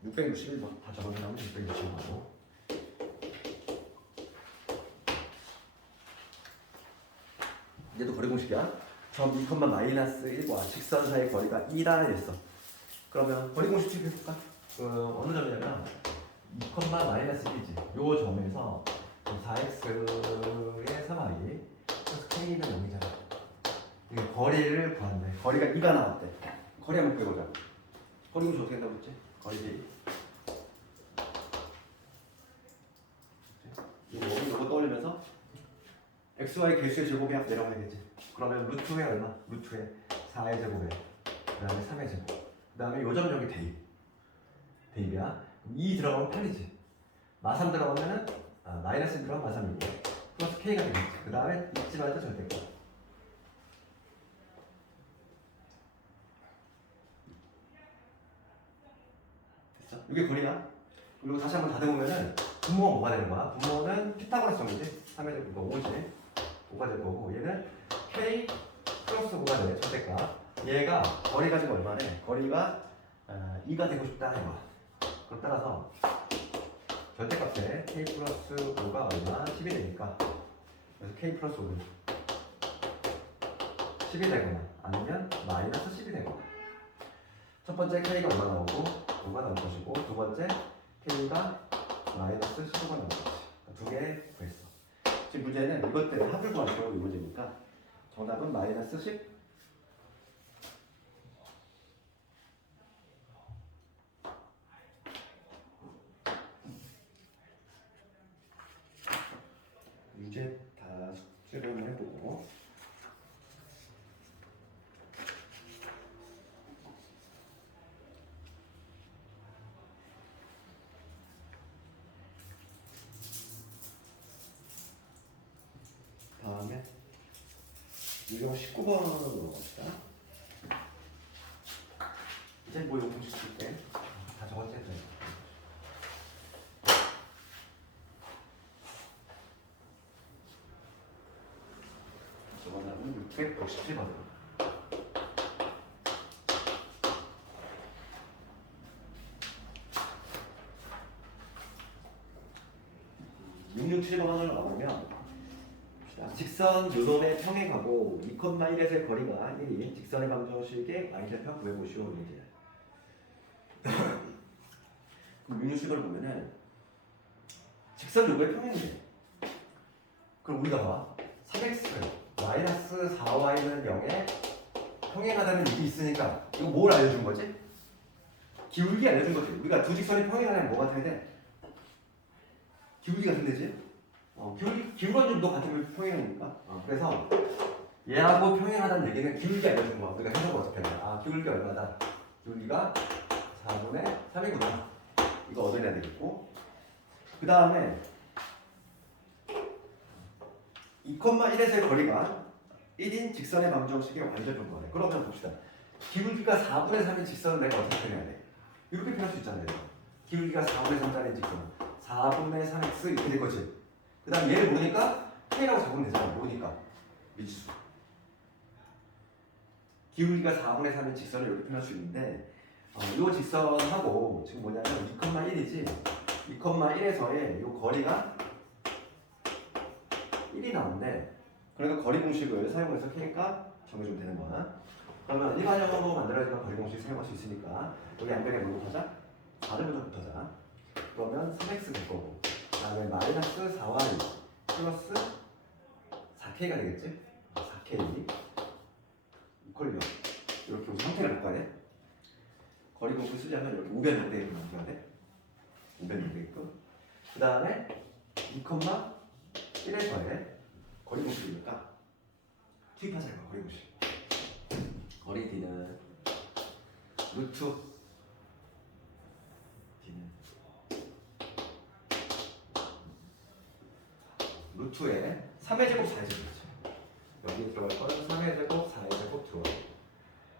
661번 다 적어주면 661번 얘도 거리 공식이야. 점 2, 마이너스 1과 직선사의 거리가 2라 했어. 그러면 거리 공식 해볼까? 어느 점이냐면 2, 마이너스 1이지. 요 점에서 4x의 3i 플러스 k는 0이잖아. 이게 거리를 구한대. 거리가 2가 나왔대. 거리 한번 빼보자. 거리 공식 어떻게 한다고 했지? 거리 이거 떠올리면서 xy 개수의 제곱이 앞 내려가야겠지. 그러면 루트에 얼마? 루트에 4의 제곱에 그 다음에 3의 제곱 그 다음에 요점력이 대입이야. 2 들어가면 8이지. 마3 들어가면은 마이너스 1 들어가면 마3이고 플러스 k가 되겠지. 그 다음에 잊지 말자 절대값. 됐어? 이게 거리야. 그리고 다시 한번 다듬으면은 분모가 뭐가 되는 거야? 분모는 피타고라스 정리지. 3의 제곱 5지. 5가 될 거고 얘는 k 플러스 5가 돼. 절대값. 얘가 거리 가지고 얼마네? 거리가 2가 되고 싶다 해봐. 그럼 따라서 절대값에 k 플러스 5가 얼마? 10이 되니까 그래서 k 플러스 5는 10이 되거나 아니면 마이너스 10이 되거나 첫 번째 k가 얼마 나오고 5가 나올 것이고 두 번째 k가 마이너스 15가 나올 것이. 두 개 구했어. 지금 문제는 이것 때문에 합을 구하시고 이 문제니까 정답은 마이너스 10. 문제 다 숙제를 한번 해보고 다음에 유형 19번으로 넘어갑시다. 이제 뭐 용품 줄게. 다 적었지? 저번에는 667번. 667번을 나오면 직선 요놈의 평행하고 2,1에서의 거리가 1인 직선의 방정식의 y좌표 구해보시오. 문제. 그럼 667번을 보면은 직선 요거의 평행이래. 그럼 우리가 봐. 3x 마이너스 4y는 0에 평행하다는 얘기 있으니까 이거 뭘 알려준 거지? 기울기 알려준 거지. 우리가 두 직선이 평행하려면 뭐가 돼야 돼? 기울기가 된대지? 기울어짐도 같으면 평행이니까. 그래서 얘하고 평행하다는 얘기는 기울기 알려준 거야. 우리가 해석을 어떻게 하냐. 기울기 얼마다? 기울기가 4분의 3이구나. 이거 얻어내야 되겠고. 그 다음에 2,1에서의 거리가 1인 직선의 방정식의 y절편 거네. 그러면 봅시다. 기울기가 4분의 3인 직선을 내가 어떻게 표현해야 돼? 이렇게 표현할 수 있잖아요. 기울기가 4분의 3짜리 직선 4분의 3x 이렇게 될 거지. 그 다음 얘를 모르니까 k라고 적으면 되잖아. 모르니까 미지수. 기울기가 4분의 3인 직선을 이렇게 표현할 수 있는데 이 직선하고 지금 뭐냐면 2,1이지 2,1에서의 이 거리가 1이 나오는데 그러니까 거리 공식을 사용해서 k가 정해주면 되는 거야. 그러면 일반형으로 만들어지는 거리 공식 사용할 수 있으니까 여기 양변에 뭐 붙하자? 4를 먼저 붙하자. 그러면 3x 될 거고 그 다음에 마이너스 4y 플러스 4k가 되겠지? 4k 이퀄요. 이렇게 우선 형태를 바꿔야 돼. 거리 공식 쓰려면 이렇게 우변 형태로 만들어야 돼. 우변 형태게끔. 그 다음에 2,1에서의 거리 공식이니까 투입하자 이거 거리 공식. 거리 d는 루트 d는 루트에 3의 제곱 4의 제곱이죠. 여기 들어갈 거는 3의 제곱 4의 제곱 들어가고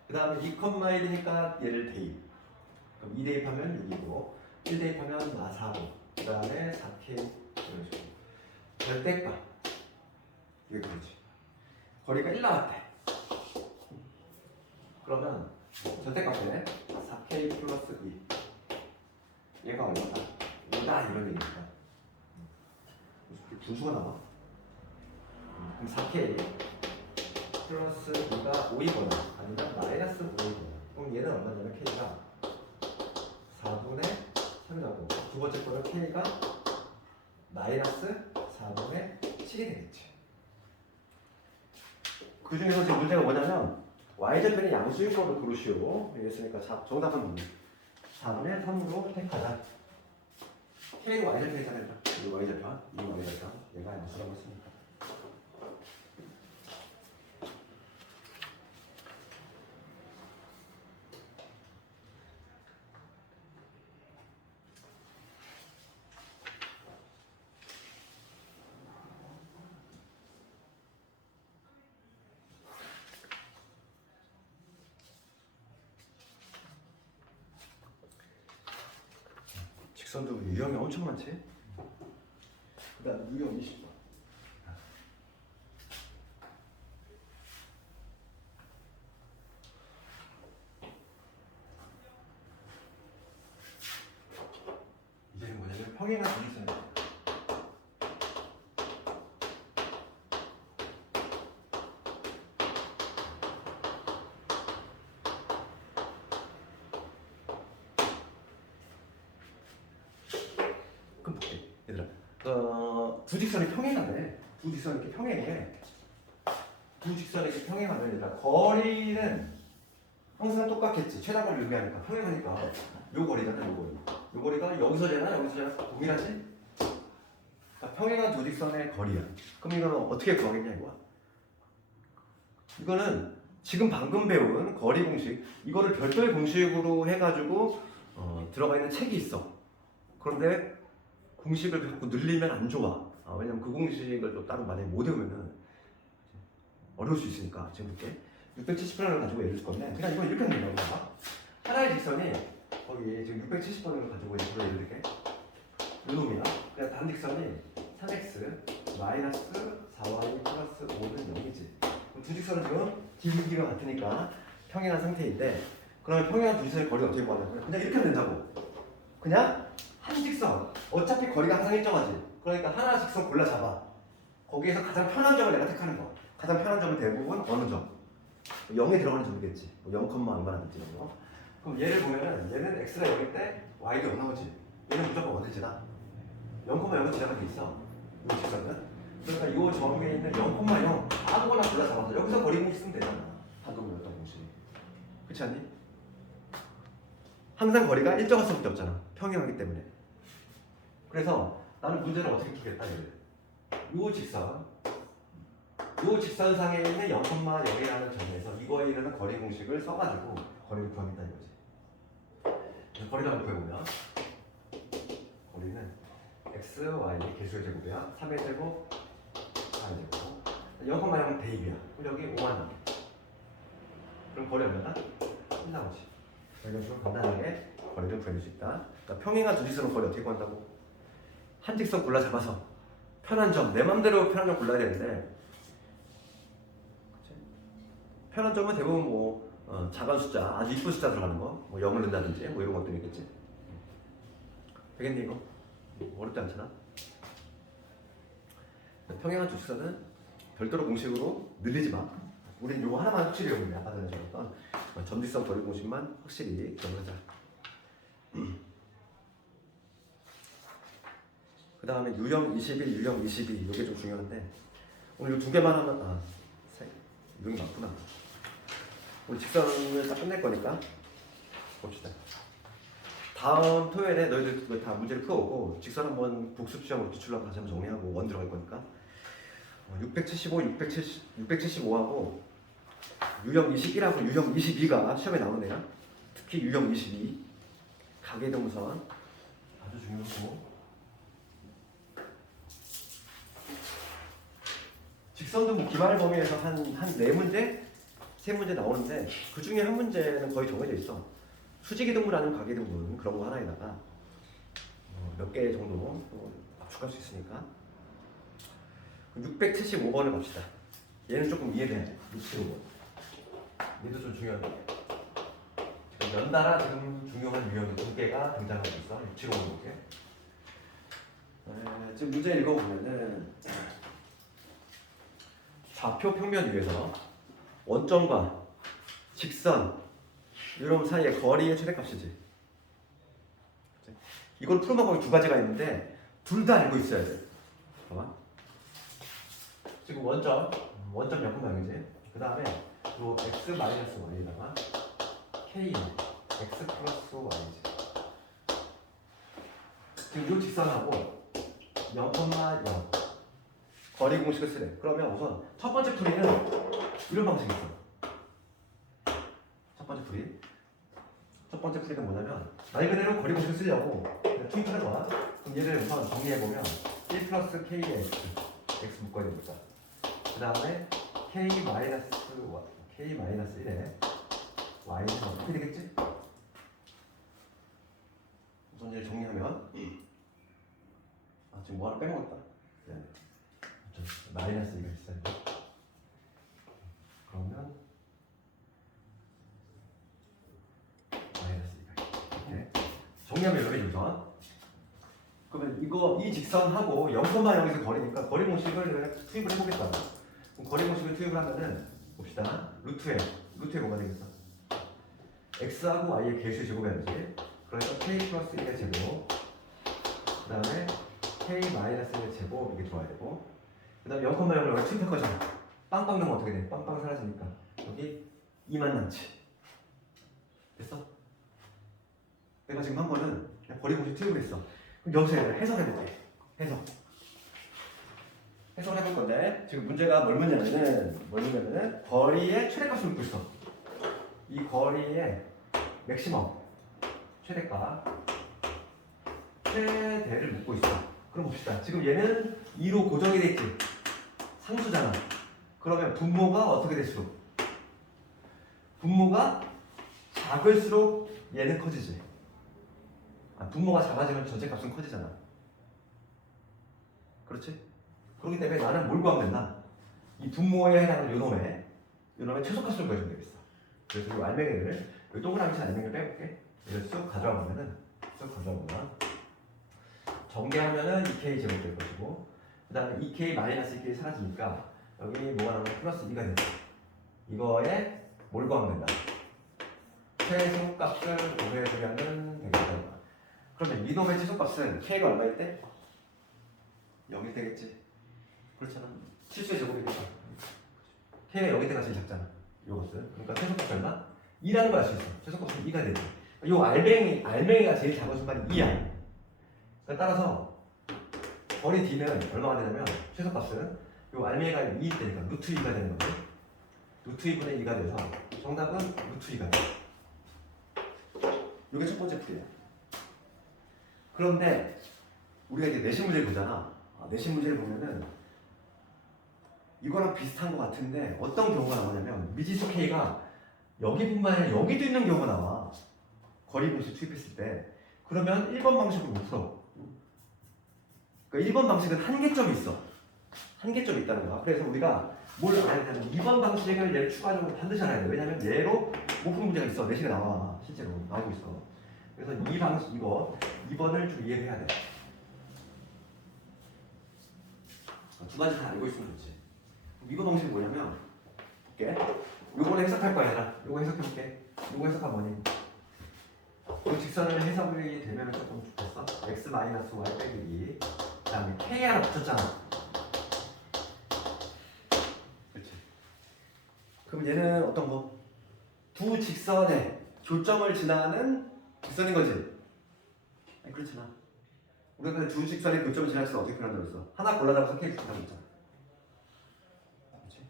그 다음에 2,1이니까 얘를 대입. 그럼 2 대입하면 6이고 1 대입하면 4고 그 다음에 4k 이런 식으로 절대값 이게 그렇지. 거리가 1 나왔대. 그러면 절대값에 4k 플러스 2 얘가 얼마다? 이거다 이런 얘기니까 분수가 나와. 그럼 4k 플러스 2가 5이거나 아니면 마이너스 5이거나 그럼 얘는 얼마냐면 k가 4분의 3이라고 두 번째 거는 k가 마이너스 4분의 7이 되겠지. 그 중에서 지금 문제가 뭐냐면 y절편이 양수인 거를 고르시오 이랬으니까 정답은 4분의 3으로 택하자. k는 y절편이잖아요. 이 y절편, 이 y절편 얘가 양수라고 했으니까. 직선도 유형이 엄청 많지? 그 다음 유형 20번. 이제는 뭐냐면 평행한 분위기잖아요. 그럼 볼게 얘들아. 두 직선이 평행하네. 두 직선이 이렇게 평행해. 두 직선이 이렇게 평행하면 얘들아 거리는 항상 똑같겠지. 최단 거리를 의미하니까 평행하니까 요 거리잖아. 요 거리. 요 거리가 여기서 재나 여기서 재나 동일하지? 그러니까 평행한 두 직선의 거리야. 그럼 이거는 어떻게 구하겠냐 이거야. 이거는 지금 방금 배운 거리 공식 이거를 별도의 공식으로 해가지고 들어가 있는 책이 있어. 그런데 공식을 자꾸 늘리면 안 좋아. 왜냐면 그 공식을 또 따로 만약에 못 외우면은 어려울 수 있으니까 지금 볼게. 670번을 가지고 예를 들 건데 그냥 이거 이렇게 하면 된다고 봐. 하나의 직선이 거기 지금 670번을 가지고 예를 들게. 요놈이야. 그냥 다른 직선이 3x 마이너스 4y 플러스 5는 0이지. 두 직선은 지금 기울기가 같으니까 평행한 상태인데 그러면 평행한 두 직선의 거리가 어떻게 구하냐면 그냥 이렇게 하면 된다고. 그냥 한 직선 어차피 거리가 항상 일정하지. 그러니까 하나 직선 골라 잡아. 거기에서 가장 편한 점을 내가 택하는 거야. 가장 편한 점은 대부분 어느 점? 0에 들어가는 점이겠지. 0, 얼마나든지 이런 거. 그럼 얘를 보면은 얘는 x가 0일 때 y가 0 나오지. 얘는 무조건 원해지다. 0,0은 지나가 돼 있어. 이 직선은. 그러니까 이 점에 있는 0,0 아무거나 골라 잡아서 여기서 거리 공식 쓰면 되잖아. 방금 배웠던 공식. 그렇지 않니? 항상 거리가 일정할 수밖에 없잖아. 평행하기 때문에. 그래서 나는 문제를 어떻게 풀겠다 얘를. 요 직선상에 있는 0,0이라는 점에서 이거에 이르는 거리 공식을 써가지고 거리를 구하겠다 이거지. 그래서 거리를 한번 구해보면 거리는 x, y 개수의 제곱이야. 3의 제곱, 4의 제곱. 0,0은 대입이야. 그럼 여기 5만 원. 그럼 거리 얼마다? 1 나오지. 이런 식으로 간단하게 거리를 구해줄 수 있다. 그러니까 평행한 두 직선은 거리 어떻게 구한다고? 한 직선 골라 잡아서 편한 점, 내 맘대로 편한 점 골라야 되는데, 그치? 편한 점은 대부분 작은 숫자, 아주 이쁜 숫자 들어가는 거, 0을 넣는다든지 이런 것들이겠지. 되겠니 이거? 어렵지 않잖아. 평행한 두 직선은 별도로 공식으로 늘리지 마. 우린 요거 하나만 확실히 외우면 돼. 아까 전에 적었던 점직선 거리 공식만 확실히 기억하자. 그 다음에 유형 21, 유형 22 이게 좀 중요한데 오늘 이 두 개만 하면 유형이 맞구나. 우리 직선을 다 끝낼 거니까 봅시다. 다음 토요일에 너희들 다 문제를 풀어오고 직선 한번 복습 시험으로 기출로 다시 한번 정리하고 원 들어갈 거니까 675, 675하고 유형 21하고 유형 22가 시험에 나오네요. 특히 유형 22 가계동선 아주 중요하고 직선도 기말 범위에서 한 4문제? 3문제 나오는데 그 중에 한 문제는 거의 정해져 있어. 수직이동분 아니면 가계동분 그런 거 하나에다가 몇 개 정도 압축할 수 있으니까 675번을 갑시다. 얘는 조금 이해돼야 돼. 675번 얘도 좀 중요한데 연달아 지금 중요한 유형이 2개가 등장하고 있어. 675번 볼게. 지금 문제 읽어보면은 좌표 평면 위에서 원점과 직선 이런 사이의 거리의 최대값이지. 이걸 푸는 방법이 두 가지가 있는데 둘 다 알고 있어야 돼. 봐봐. 지금 원점 역분방이지. 그 다음에 요 x 마이너스 y에다가 k x 플러스 y지. 지금 요 직선하고 0,0 거리 공식을 쓰래. 그러면 우선 첫 번째 풀이는 이런 방식이 있어. 첫 번째 풀이는 뭐냐면 말 그대로 거리 공식을 쓰려고 투입을 해놔. 그럼 얘를 우선 정리해보면 1 플러스 k의 x 묶어야 되니까 그 다음에 k 마이너스 1에 y는 어떻게 되겠지? 우선 얘를 정리하면 지금 뭐 하나 빼먹었다. 마이너스 2가 있어요. 그러면 마이너스 2가 이렇게 정리하면 이렇게 우선. 그러면 이 직선하고 0,0에서 거리니까 거리 공식을 투입을 해보겠다. 그럼 거리 공식을 투입을 하면은 봅시다. 루트에 뭐가 되겠어? x하고 y의 개수의 제곱이야지. 그래서 k 플러스 1의 제곱. 그 다음에 k 마이너스 1의 제곱 이게 들어와야 되고. 그 다음에 0,0을 여기 투입할 거잖아. 빵빵 넣으면 어떻게 돼? 빵빵 사라지니까 여기 2만 남지. 됐어? 내가 지금 한 거는 그냥 거리 공식 투입을 했어. 그럼 여기서 해석해야 돼. 해석을 해볼 건데 지금 문제가 뭘 묻냐면은 거리의 최대값을 묻고 있어. 이 거리의 맥시멈 최대값 최대를 묻고 있어. 그럼 봅시다. 지금 얘는 2로 고정이 돼 있지. 상수잖아. 그러면 분모가 어떻게 될수록? 분모가 작을수록 얘는 커지지. 분모가 작아지면 전체 값은 커지잖아. 그렇지? 그렇기 때문에 나는 뭘 구하면 된다? 이 분모에 해당하는 요놈의 최소값을 구해주면 되겠어. 그래서 이 알맹이를 이 동그라미 치 알맹이를 빼볼게. 이걸 쑥 가져와 보면 전개하면은 2k 제곱 될 것이고 그 다음에 2k 마이너스 2k 사라지니까 여기 뭐가 나오면 플러스 2가 된다. 이거에 뭘 구하면 된다? 최소값을 구해주려면 되겠다. 그러면 이놈의 최소값은 k가 얼마일 때? 0일 때겠지. 그렇잖아. 실수의 제곱이니까 k가 0일 때가 제일 작잖아. 이것은 그러니까 최소값이 얼마? 2라는 걸 알 수 있어. 최소값은 2가 되지. 이 알맹이가 제일 작은 순간이 2야. 그러니까 따라서 거리 D는 얼마가 되냐면 최소값은 요 알미가 2일 때니까 루트 2가 되는 거죠. 루트 2분의 2가 돼서 정답은 루트 2가 돼요. 이게 첫 번째 풀이에요. 그런데 우리가 이제 내신 문제를 보잖아. 내신 문제를 보면은 이거랑 비슷한 것 같은데 어떤 경우가 나오냐면 미지수 K가 여기뿐만 아니라 여기도 있는 경우가 나와. 거리 분수 투입했을 때. 그러면 1번 방식으로 못 풀어. 그러니까 1번 방식은 한계점이 있어. 한계점이 있다는 거야. 그래서 우리가 뭘 알아야 되냐면 2번 방식을 얘를 추가적으로 반드시 알아야 돼. 왜냐면 얘로 못 푸는 문제가 있어. 내신에 나와. 실제로 나오고 있어. 그래서 이 방식, 이거 2번을 좀 이해해야 돼. 두 가지 다 알고 있으면 좋지. 2번 방식이 뭐냐면 볼게. 요거는 해석할 거야 얘들아. 요거 해석해볼게. 요거 해석하면 뭐니? 그 직선을 해석이 되면 조금 좋겠어. x-y 빼기 2. 그 다음에 k 하나 붙였잖아. 그렇지. 그럼 얘는 어떤 거? 두 직선의 교점을 지나는 직선인 거지? 아니 그렇잖아. 우리가 두 직선의 교점을 지날 때 어떻게 표현한다고 했어? 하나 골라잡아서 k 붙인다고 했잖아.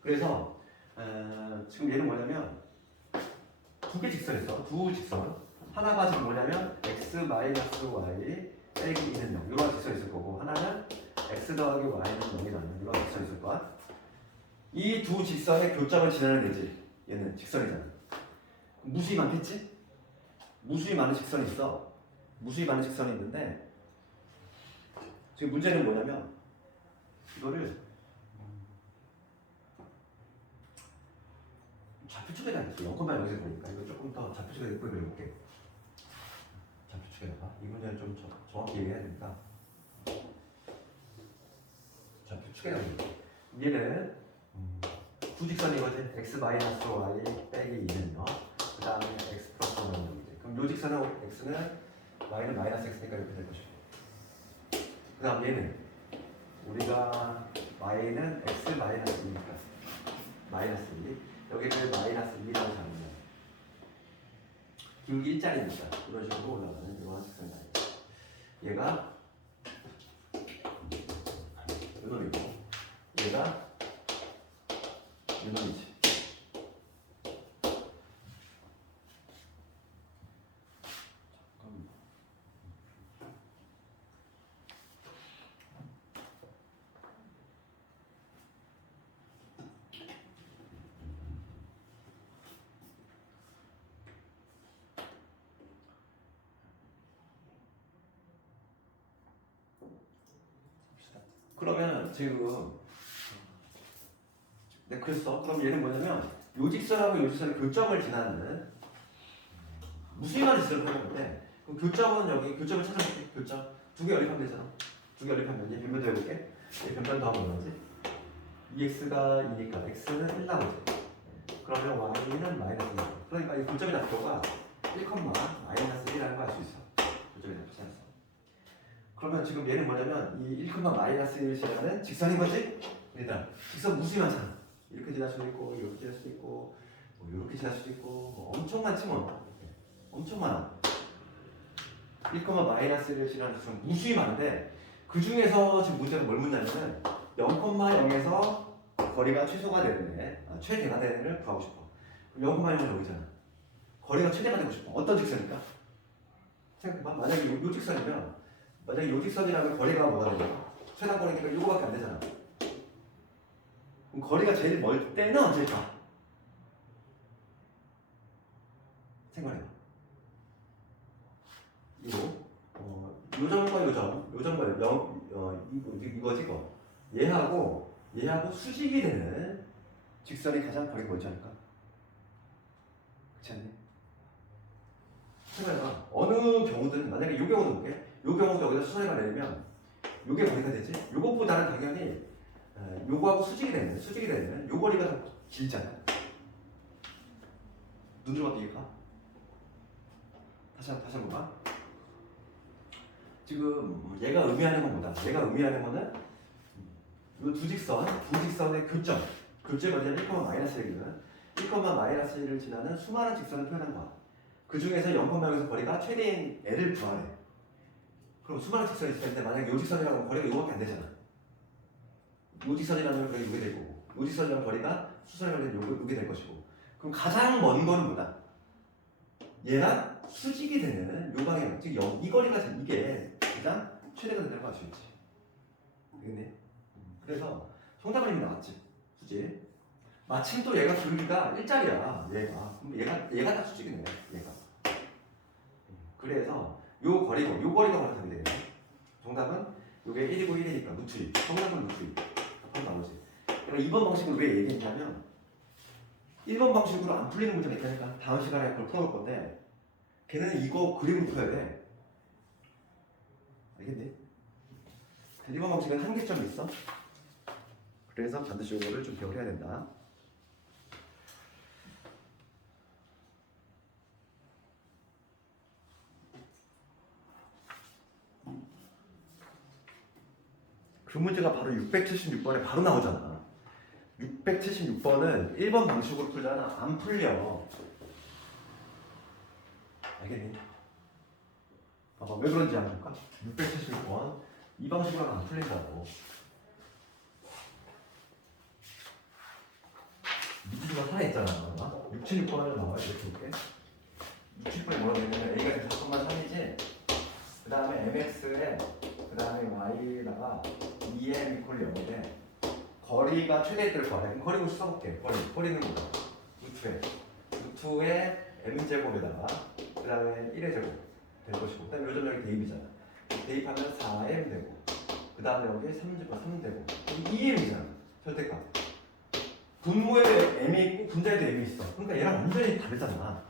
그래서 지금 얘는 뭐냐면 두 개 직선이 있어. 두 직선. 하나가 지금 뭐냐면 x-y 빼기 2는 0 이런 직선이 있을 거고 하나는 x 더하기 y는 0이라는 이런 직선이 있을 거야. 이 두 직선의 교점을 지나는 애지. 얘는 직선이잖아. 무수히 많겠지? 무수히 많은 직선이 있어. 무수히 많은 직선이 있는데 지금 문제는 뭐냐면 이거를 좌표축에다 했어. 0,0에서 보니까 이거 조금 더 좌표축에다 그려볼게. 좌표축에다가 이 문제는 좀 정확히 얘기해야 되니까 좌표축에다가 얘는 두 직선이거든. x-y 빼기 2는요. 그 다음에 x 플러스 1은 0이지. 그럼 요 직선은 x는 y는 마이너스 x니까 이렇게 될 것이고 그 다음 얘는 우리가 y는 x 마이너스 2니까 마이너스 2 여기를 마이너스 2라고 잡으면 기울기 1짜리니까 이런 식으로 올라가는 이러한 직선이 아니다. 얘가 이놈이고 얘가 이놈이지. 그러면 지금 네 그랬어. 그럼 얘는 뭐냐면 요 직선하고 요 직선의 교점을 지나는 무수히 많은 직선을 하는데 그 교점은 여기 교점을 찾아볼게. 교점 두 개 연립하면 되잖아. 두 개 연립하면 얘 변변도 해볼게. 얘 변변도 하면 뭐지? 2x가 2니까 x는 1 나오지. 그러면 y는 마이너스 1. 그러니까 이 교점의 좌표가 1, 마이너스 1이라는 걸 알 수 있어. 교점의 좌표 찾았어. 그러면 지금 얘는 뭐냐면 이 1, 마이너스 1을 지나는 직선인 거지? 일단 직선 무수히 많잖아. 이렇게 지날 수도 있고 이렇게 지날 수도 있고 뭐 이렇게 지날 수도 있고 뭐 엄청 많지 뭐. 엄청 많아. 1, 마이너스 1을 지나는 직선 무수히 많은데 그 중에서 지금 문제가 뭘 묻냐면은 0,0에서 거리가 최소가 되는 최대가 되는 애를 구하고 싶어. 0,0은 여기잖아. 거리가 최대가 되고 싶어. 어떤 직선일까? 생각해봐. 만약에 요 직선이면 만약에 요 직선이라면 거리가 뭐가 되냐? 최단 거리니까 이거밖에 안 되잖아. 그럼 거리가 제일 멀 때는 언제일까? 생각해봐. 이거 요 점과 요 점과 이거지 이거. 얘하고 수직이 되는 직선이 가장 거리가 멀지 않을까? 그렇지 않니? 생각해봐. 어느 경우든 만약에 요 경우도 볼게. 요 경우도 여기다 수선해가 내리면 요게 거리가 되지? 요것보다는 당연히 요거하고 수직이 되는 요 거리가 더 길잖아. 눈으로 봐도 이해가? 다시 한번 봐. 지금 얘가 의미하는 건 뭐다? 얘가 의미하는 거는 요 두 직선의 교점이 뭐냐면 1, 마이너스 1이면 1, 마이너스 1을 지나는 수많은 직선을 표현한 거야. 그 중에서 0,0에서 거리가 최대인 애를 구하래. 그럼 수많은 직선이 있을 텐데 만약에 요 직선이랑 거리가 요밖에 안 되잖아. 요 직선이라는 거리가 요게 될 거고 요 직선이랑 거리가 수선이랑 요게 될 것이고 그럼 가장 먼 거는 뭐다? 얘가 수직이 되는 요 방향 즉 이 거리가 이게 가장 최대가 된다는 거 아시겠지? 알겠네? 그래서 정답은 이미 나왔지. 수직. 마침 또 얘가 길이가 일자리야. 얘가 얘가 딱 수직이네. 얘가. 그래서 요 거리가 바로 답이 되겠네. 정답은 요게 1이고 1이니까 루트 2. 정답은 루트 2. 답은 나오지. 그러니까 2번 방식을 왜 얘기했냐면 1번 방식으로 안 풀리는 문제가 있다니까. 다음 시간에 그걸 풀어볼 건데 걔는 이거 그림을 풀어야 돼. 알겠니? 1번 방식은 한계점이 있어. 그래서 반드시 이거를 좀 기억을 해야 된다. 그 문제가 바로 676번에 바로 나오잖아. 676번은 1번 방식으로 풀잖아. 안 풀려. 알겠니? 봐봐, 왜 그런지 알아볼까? 676번 이 방식으로는 안 풀린다고. 미지수가 살아있잖아. 676번을 나와야 돼. 이렇게 676번이 뭐라고 되냐면 A가 지금 잠깐만 3이지 그 다음에 MX에 그 다음에 Y에다가 2M 이퀄 0인데 거리가 최대일 거야. 그럼 거리 곱수 써볼게. 거리는 뭐야? 루트에 M제곱에다가 그 다음에 1의 제곱 될 것이고 그 다음에 요점 여기 대입이잖아. 대입하면 4M 되고 그 다음에 여기 3 되고 여기 2M이잖아. 절대값. 분모에도 M이 있고 분자에도 M이 있어. 그러니까 얘랑 완전히 다르잖아.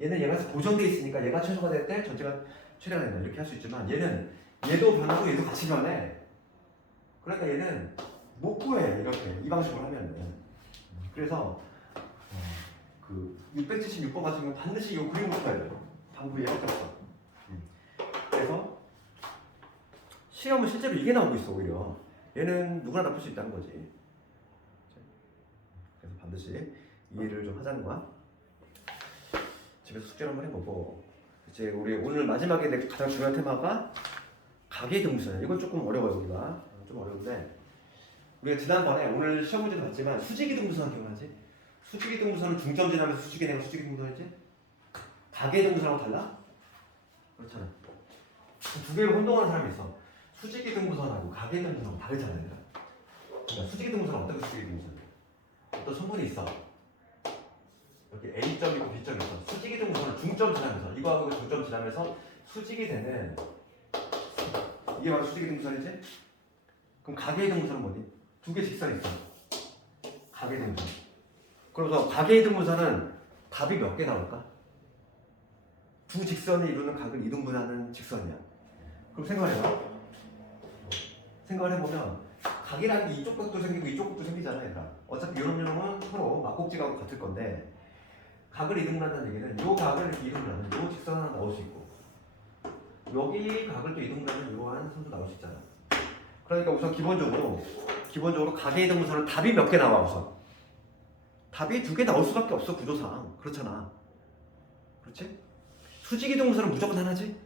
얘가 고정돼 있으니까 얘가 최소가 될 때 전체가 최대가 된다 이렇게 할 수 있지만 얘도 변하고 얘도 같이 변해. 그러니까 얘는 못 구해 이렇게 이 방식으로 하면은. 그래서 그 676번 같은 경우 반드시 이 그림을 풀어야 돼요. 방법이 얘밖에 없어. 그래서 시험은 실제로 이게 나오고 있어 오히려. 얘는 누구나 다 풀 수 있다는 거지. 그래서 반드시 이해를 좀 하자는 거야. 집에서 숙제를 한번 해보고 이제 우리 오늘 마지막에 가장 중요한 테마가 가계등무선이야. 이건 조금 어려워요. 우리가 좀 어려운데 우리가 지난번에 오늘 시험 문제도 봤지만 수직이등무선 기억나지? 수직이등무선은 중점 지나면서 수직이 되고 수직이등무선이지? 가계등무선하고 달라? 그렇잖아. 두 개를 혼동하는 사람이 있어. 수직이등무선하고 가계등무선하고 다르잖아. 그러니까 수직이등무선은 어떤 수직이등무선이야? 어떤 성분이 있어. 여기 A점이고 B점이 있어. 수직이등무선은 중점 지나면서 이거하고 중점 지나면서 수직이 되는 이게 바로 수직이등무선이지? 그럼 가계이등무선은 뭐니? 두 개 직선이 있어. 가계이등무선. 그래서 가계이등무선은 답이 몇 개 나올까? 두 직선이 이루는 각을 이등분하는 직선이야. 그럼 생각을 해보면 각이라는 게 이쪽 각도 생기고 이쪽 각도 생기잖아. 얘들아. 어차피 요놈은 서로 막곡지각하고 같을 건데 각을 이등분한다는 얘기는 요 각을 이렇게 이등분하는 요 직선 하나 나올 수 있고 여기 각을 또 이등분하는 이러한 선도 나올 수 있잖아. 그러니까 우선 기본적으로 가계이등분선은 답이 몇 개 나와 우선. 답이 두 개 나올 수밖에 없어 구조상. 그렇잖아. 그렇지? 수직이등분선은 무조건 하나지.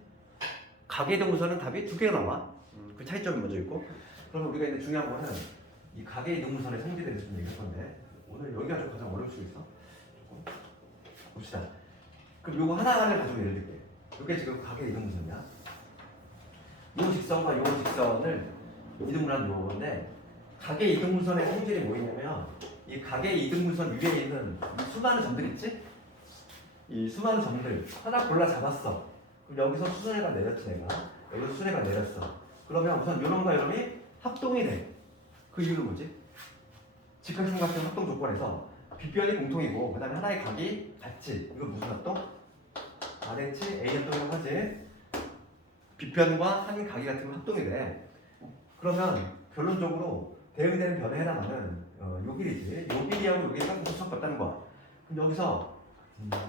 가계이등분선은 답이 두 개가 나와. 그 차이점이 먼저 있고. 그럼 우리가 이제 중요한 거는 이 가계이등분선의 성질에 대해서 좀 얘기할 건데 오늘 여기가 좀 가장 어려울 수 있어. 조금 봅시다. 그럼 요거 하나를 가지고 예를 들게. 이게 지금 가계이등분선이야. 요 직선과 요 직선을 이등분하는 요건데 가계이등분선의 성질이 뭐냐면 이 가계이등분선 위에 있는 이 수많은 점들 있지? 이 수많은 점들 하나 골라 잡았어. 그럼 여기서 수순회가 내렸지 내가. 여기서 수순회가 내렸어. 그러면 우선 요놈과 요놈이 합동이 돼. 그 이유는 뭐지? 직각삼각형 합동 조건에서 빗변이 공통이고 그 다음에 하나의 각이 같지. 이거 무슨 합동? RH A 합동이라고 하지. 빗변과 한 각이 같으면 합동이 돼. 그러면 결론적으로 대응되는 변에 해당하는 요 길이지. 요 길이하고 여기 딱 무슨 수가 없다는 거야. 그럼 여기서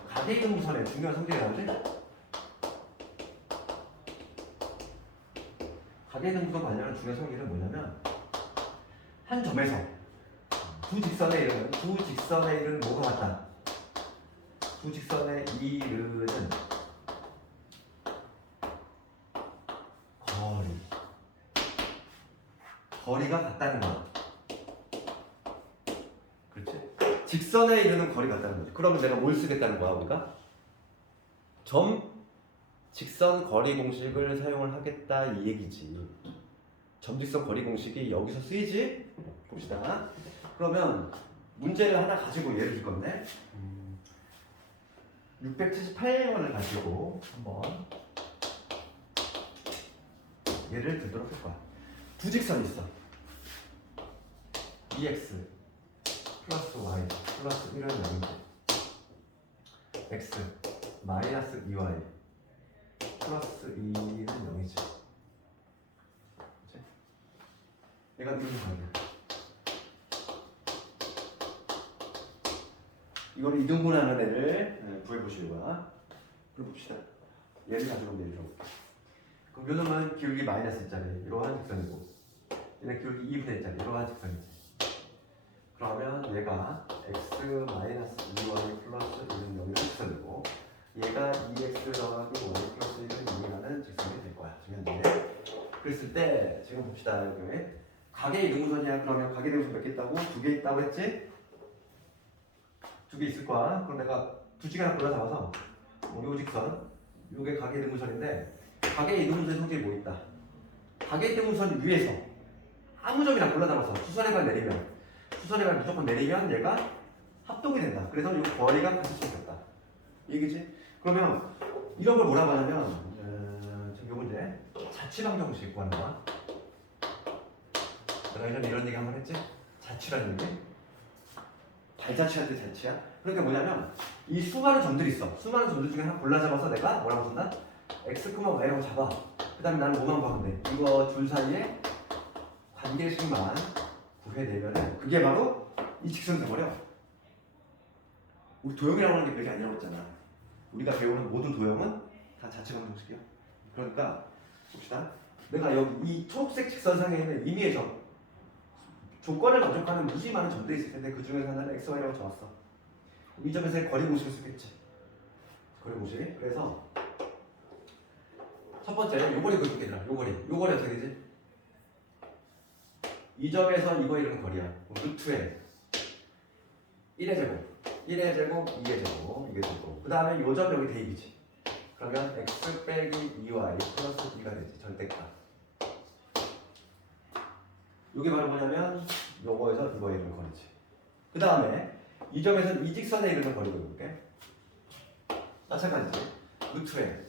가계이등분선의 중요한 성질이 나오지? 가계이등분선 관련한 중요한 성질은 뭐냐면 한 점에서 두 직선의 이르는 뭐가 같다? 두 직선의 이르는 거리가 같다는 거야. 그렇지? 직선에 이르는 거리 같다는 거지. 그러면 내가 뭘 쓰겠다는 거야, 우리가? 직선 거리 공식을 사용을 하겠다 이 얘기지. 점직선 거리 공식이 여기서 쓰이지? 봅시다. 그러면 문제를 하나 가지고 예를 들 건데 678번을 가지고 한번 예를 들도록 할 거야. 두 직선이 있어. EX 플러스 Y 플러스 1은 0인데 X 마이너스 2Y 플러스 2는 0이지. 그치? 얘가 이런 거야. 이거를 이등분하는 애를 구해보시려고요. 그럼 봅시다. 얘를 가지고 예를 들어볼게. 그럼 요 놈은 기울기 마이너스 1짜리 이러한 직선이고 얘는 기울기 2분의 1짜리 이러한 직선이지. 그러면 얘가 x 마이너스 2y 플러스 1은 0이 직선이고 얘가 2x 더하기 y 플러스 1은 0이라는 직선이 될 거야. 중요한데 그랬을 때 지금 봅시다. 여기 가계 이등분선이야. 그러면 가계 이등분선 몇 개 있다고? 2개 있다고 했지? 2개 있을 거야. 그럼 내가 두 시간 골라 잡아서 요 직선 요게 가계 이등분선인데 가계 이등분선 성질이 뭐 있다? 가계 이등분선 위에서 아무 점이나 골라 잡아서 수선해만 내리면 수선해만 무조건 내리면 얘가 합동이 된다. 그래서 이 거리가 같을 수밖에 없다. 얘기지? 그러면 이런 걸 뭐라고 하냐면 지금 요 문제 자취방 정식 구하는 거야. 내가 예전에 이런 얘기 한 번 했지? 자취라는 얘기? 발자취할 때 자취야? 그러니까 뭐냐면 이 수많은 점들이 있어. 수많은 점들 중에 하나 골라 잡아서 내가 뭐라고 쓴다? x, y라고 잡아. 그 다음에 나는 뭐만 구하면 돼? 이거 둘 사이에 관계식만 구해내면 그게 바로 이 직선 돼버려. 우리 도형이라고 하는 게 별게 아니라고 했잖아. 우리가 배우는 모든 도형은 다 자체방 정식이야. 그러니까 봅시다. 내가 여기 이 초록색 직선상에 있는 임의의 점 조건을 만족하는 무지 많은 점들이 있을 텐데 그 중에서 하나는 x, y라고 적었어. 이 점에서의 거리 공식을 쓰겠지. 거리 공식. 그래서 첫 번째 요 거리 그렇게 되더라. 요 거리 어떻게 되지? 이 점에서 이거 이런 거리야. 루트에 1의 제곱, 1의 제곱, 2의 제곱, 이게 되고 그 다음에 요 점 여기 대입이지. 그러면 x 빼기 2y 플러스 2가 되지. 절대값. 이게 바로 뭐냐면 요거에서 이거에 이르는 거리지. 그 다음에 이 점에서 이 직선에 이르는 거리를 볼게. 마찬가지지. 루트에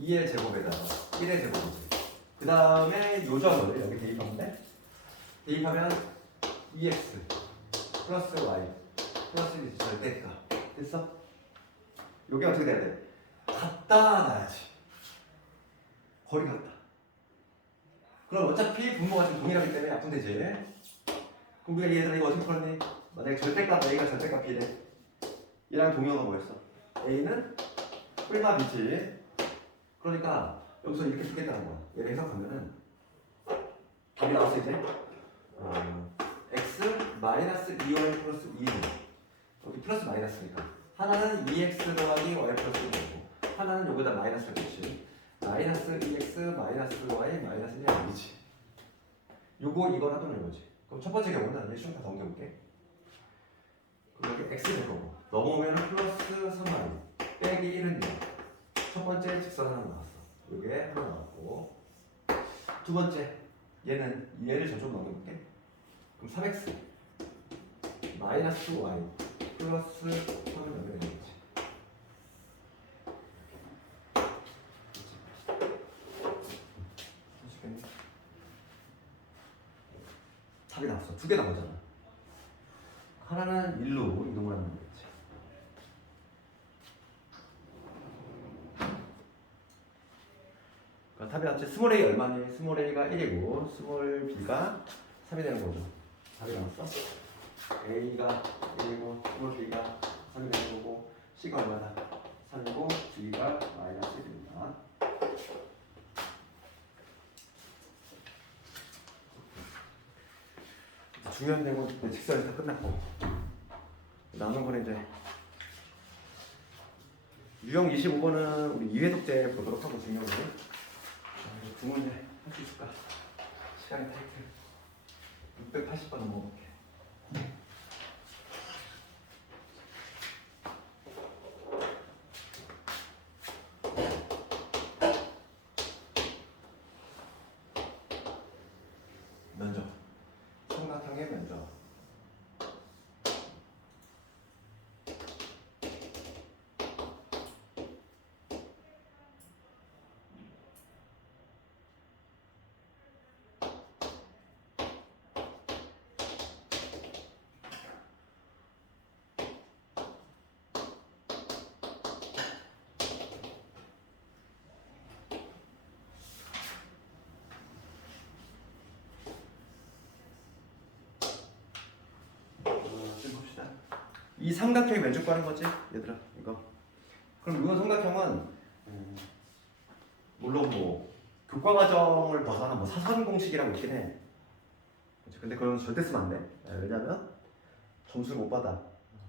2의 제곱에다가 1의 제곱이지. 그 다음에 요 점을 여기 대입하면 돼. 대입하면 2x 플러스 y 플러스 1이 절대값. 됐어? 요게 어떻게 돼야 돼? 같다 나야지. 거리 같다. 그럼 어차피 분모가 지금 동일하기 때문에 약분되지. 그럼 우리가 얘들아 이거 어떻게 풀었니? 만약에 절대값 A가 절대값 B래. 얘랑 동형은 뭐였어? A는 뿔마B지. 그러니까 여기서 이렇게 쓰겠다는 거야. 얘를 해석하면은 답이 나왔어 이제. x 마이너스 2y 플러스 2는 여기 플러스 마이너스니까 하나는 2x 더하기 y 플러스 1이고 하나는 여기다 마이너스를 붙이 마이너스 2x 마이너스 y 마이너스 1이 아니지. 요거 이걸 하던 요거지. 그럼 첫 번째 경우는 얘 다 넘겨볼게. 그럼 여기 x 될 거고 넘어오면 플러스 3y 빼기 1은 0. 첫 번째 직선 하나 나왔어. 요게 하나 나왔고 두 번째 얘를 저쪽으로 넘겨볼게. 그럼 3x 마이너스 y 플러스 3을 넘겨내는 거지. 답이 나왔어. 두 개 나오잖아. 하나는 1로 이동을 하는 거지. 그러니까 답이 나왔지. 스몰 a 얼마니? 스몰 a가 1이고 스몰 b가 3이 되는 거죠. 답이 나왔어. a가 1이고 스몰 b가 3이 되는 거고 c가 얼마다? 3이고 b가 마이너스 1입니다. 중요한 내용은 직선이 다 끝났고 남은 거는 이제 유형 25번은 우리 2회 독재 보도록 하고 중요한 거 두 문제 할 수 있을까? 시간이 타이트. 680번 넘어볼게. 면적. 삼각형의 면적. 지금 봅시다. 이 삼각형의 면적 구하는 거지, 얘들아. 이거. 그럼 이거 삼각형은 물론 뭐 교과 과정을 벗어나 뭐 사선 공식이라고 있긴 해. 근데 그건 절대 쓰면 안 돼. 왜냐면 점수를 못 받아.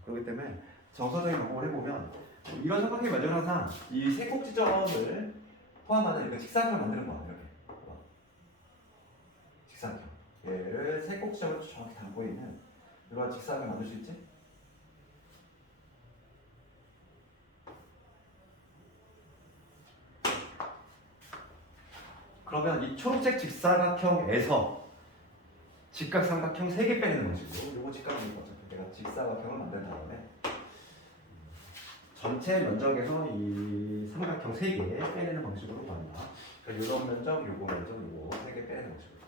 그렇기 때문에 정서적인 방법을 해보면 이런 삼각형의 면적은 항상 이 세 꼭지점을 포함하는 이렇게 직사각형을 만드는 거야. 이렇게. 봐봐. 직사각형. 얘를 세 꼭지점을 정확히 담고 있는 이런 직사각형을 만들 수 있지? 그러면 이 초록색 직사각형에서 직각삼각형 3개 빼내는 방식으로 요거 직각이니까 어차피 내가 직사각형을 만든 다음에 전체 면적에서 이 삼각형 3개 빼내는 방식으로 구한다. 그러니까 요런 면적, 요거 면적, 요거 3개 빼내는 방식으로.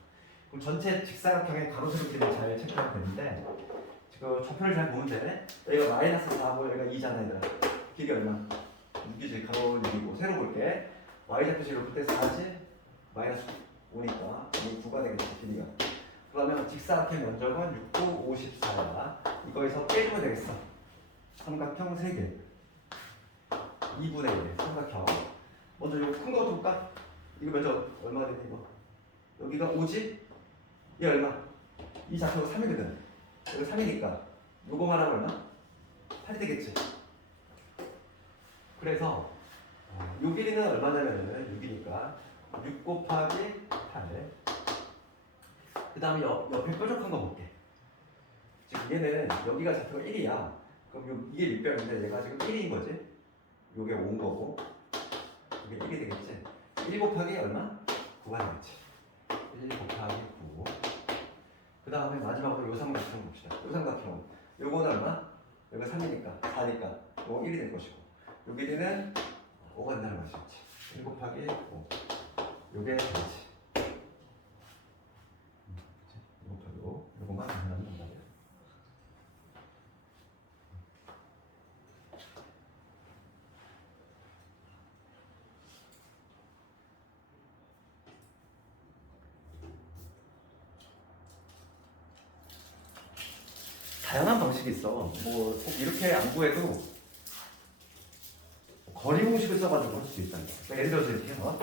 그럼 전체 직사각형의 가로 세로끼리 잘 체크하면 되는데 지금 좌표를 잘 보면 돼. 여기가 마이너스 4고 여기가 2잖아 얘들아. 길이 얼마? 6이지. 가로 6이고 세로 볼게. y좌표식으로 그때 4지? 마이너스 5니까 이 9가 되겠지 길이가. 그러면 직사각형 면적은 6, 9, 54야. 이거에서 빼주면 되겠어. 삼각형 3개. 2분의 1 삼각형. 먼저 이거 큰 거 볼까? 이거 면적 얼마 되니 이거? 여기가 5지? 얘 얼마? 이 좌표가 3이거든. 여기 3이니까 요거만 하면 얼마? 8이 되겠지. 그래서 요 길이는 얼마냐면은 6이니까 6 곱하기 8. 그 다음에 옆에 뾰족한 거 볼게. 지금 얘는 여기가 좌표가 1이야. 그럼 이게 600인데 얘가 지금 1인 거지? 요게 5인 거고 이게 1이 되겠지? 1 곱하기 얼마? 9가 되겠지. 1 곱하기 9. 그 다음에 마지막으로 요 삼각형 봅시다. 요 삼각형 요거는 얼마? 여기가 3이니까 4니까 요거 1이 될 것이고 요 길이는 5가 된다는 것이겠지. 1 곱하기 5 요게 되겠지. 요것만 하면 된다. 다양한 방식이 있어. 뭐 꼭 이렇게 안 구해도 거리 공식을 써가지고 할 수 있다는 거야. 그러니까 예를 들어서 이렇게 해서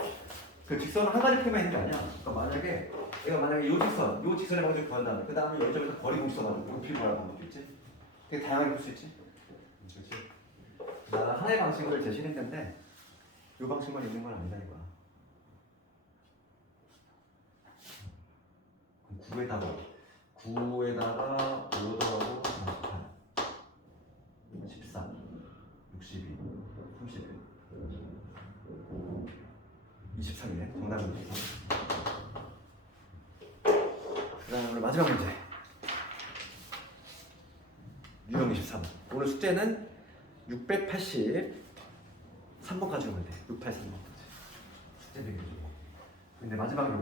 그 직선은 한 가지 표만 있는 게 아니야. 그러니까 만약에 내가 만약에 요 직선의 방식 구한다면 그 다음에 여기점에서 거리 공식 써가지고 높이 구하는 방법도 있지. 되게 다양하게 볼 수 있지. 그렇지. 나 하나의 방식을 제시했는데 요 방식만 있는 건 아니다 이거야. 9에다가 5 더하고 13, 62, 31, 23이네. 정답은 23. 그 다음에 마지막 문제. 유형 23. 오늘 숙제는 683번 가져오면 돼. 683번. 숙제 되게 좋고. 근데 마지막으로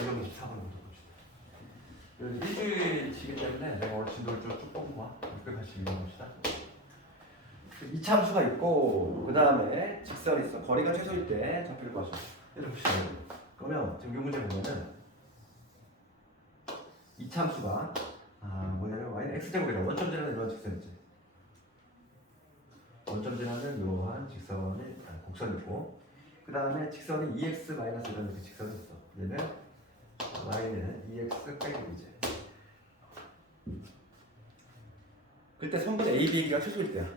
유형 24번 봅시다. 일주일치기 때문에 내가 오늘 진도를 쭉 뽑은 거야. 682번 봅시다. 이차함수가 있고 그 다음에 직선이 있어. 거리가 최소일 때 좌표를 구하죠. 이렇게 봅시다. 그러면 지금 이 문제 보면은 이차함수가 뭐냐면 y는 x제곱이라 원점 지나는 이런 직선이지. 원점 지나는 이러한 직선이 곡선이 있고 그 다음에 직선이 2x 마이너스 이런 직선이 있어. 얘는 y는 2x 빼기 b지. 그때 선분 a, b가 최소일 때야.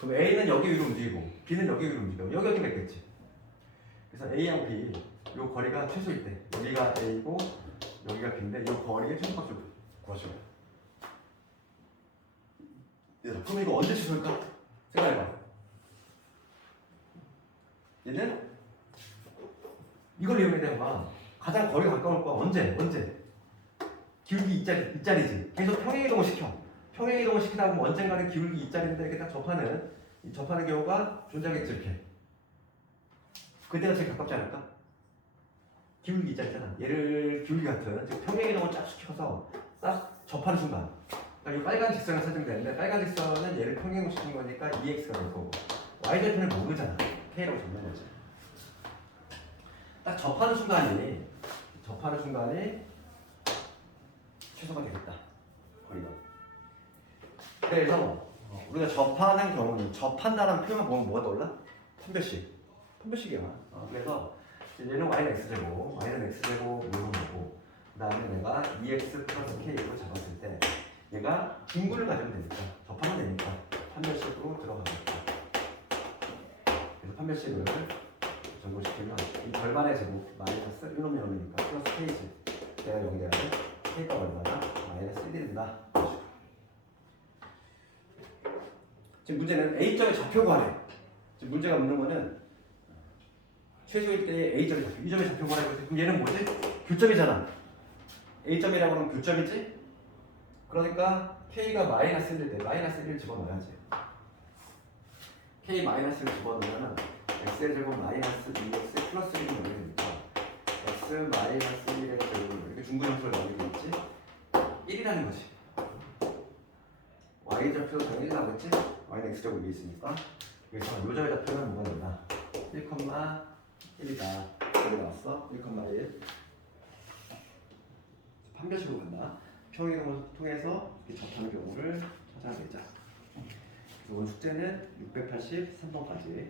그럼 a는 여기 위로 움직이고 b는 여기 위로 움직여. 여기 맺겠지. 그래서 a하고 b 요 거리가 최소일 때 여기가 a고 여기가 b인데 요 거리의 최소값을 구하시오. 그럼 이거 언제 취소할까? 생각해봐. 얘는 이걸 이용해야 되는 거야. 가장 거리가 가까울 거야. 언제? 기울기 이짜리지. 계속 평행이동을 시켜. 평행이동을 시키다 보면 언젠가는 기울기 이짜리인데 이렇게 딱 접하는 경우가 존재하겠지 이렇게. 그때가 제일 가깝지 않을까? 기울기 이짜리잖아. 얘를 기울기 같은 즉 평행이동을 쫙 시켜서 딱 접하는 순간. 그러니까 이 빨간 직선을 찾으면 되는데 빨간 직선은 얘를 평행이동 시킨 거니까 2x가 될 거고 y절편을 모르잖아. k라고 적는 거지. 딱 접하는 순간이 최소가 되겠다. 거리가. 그래서 우리가 접하는 경우는 접한다는 표현만 보면 뭐가 떠올라? 판별식이야. 그래서 얘는 y는 x제곱, y는 x제곱 이런 거고 그 다음에 내가 2x 플러스 k로 잡았을 때 얘가 분구를 가지면 되니까 접하면 되니까 판별식으로 들어가겠다. 그래서 판별식을 적용시키면 이 절반의 제곱 마이너스 1놈이니까 플러스 k지. 내가 연결하는 k가 얼마나 마이너스 1이 된다. 지금 문제는 A점의 좌표 구하래. 지금 문제가 묻는 거는 최소일 때 A점의 좌표, 이 점의 좌표 구하래. 그럼 얘는 뭐지? 교점이잖아. A점이라고 하면 교점이지? 그러니까 K가 마이너스 1일 때 마이너스 1을 집어넣어야지. K 마이너스를 집어넣으면 X의 제곱 마이너스 2X 플러스 1이 넣게 되니까 X 마이너스 1의 제곱을 이렇게 중구형수를 넣게 되겠지? 1이라는 거지. Y좌표 당연히 1 나오겠지? Y는 X제곱 위에 있으니까 그래서 요점의 좌표는 뭐가 된다? 1,1이다. 여기 나왔어. 1,1 판별식으로 간다. 평행이동을 통해서 이렇게 접하는 경우를 찾아내자. 오늘 숙제는 683번까지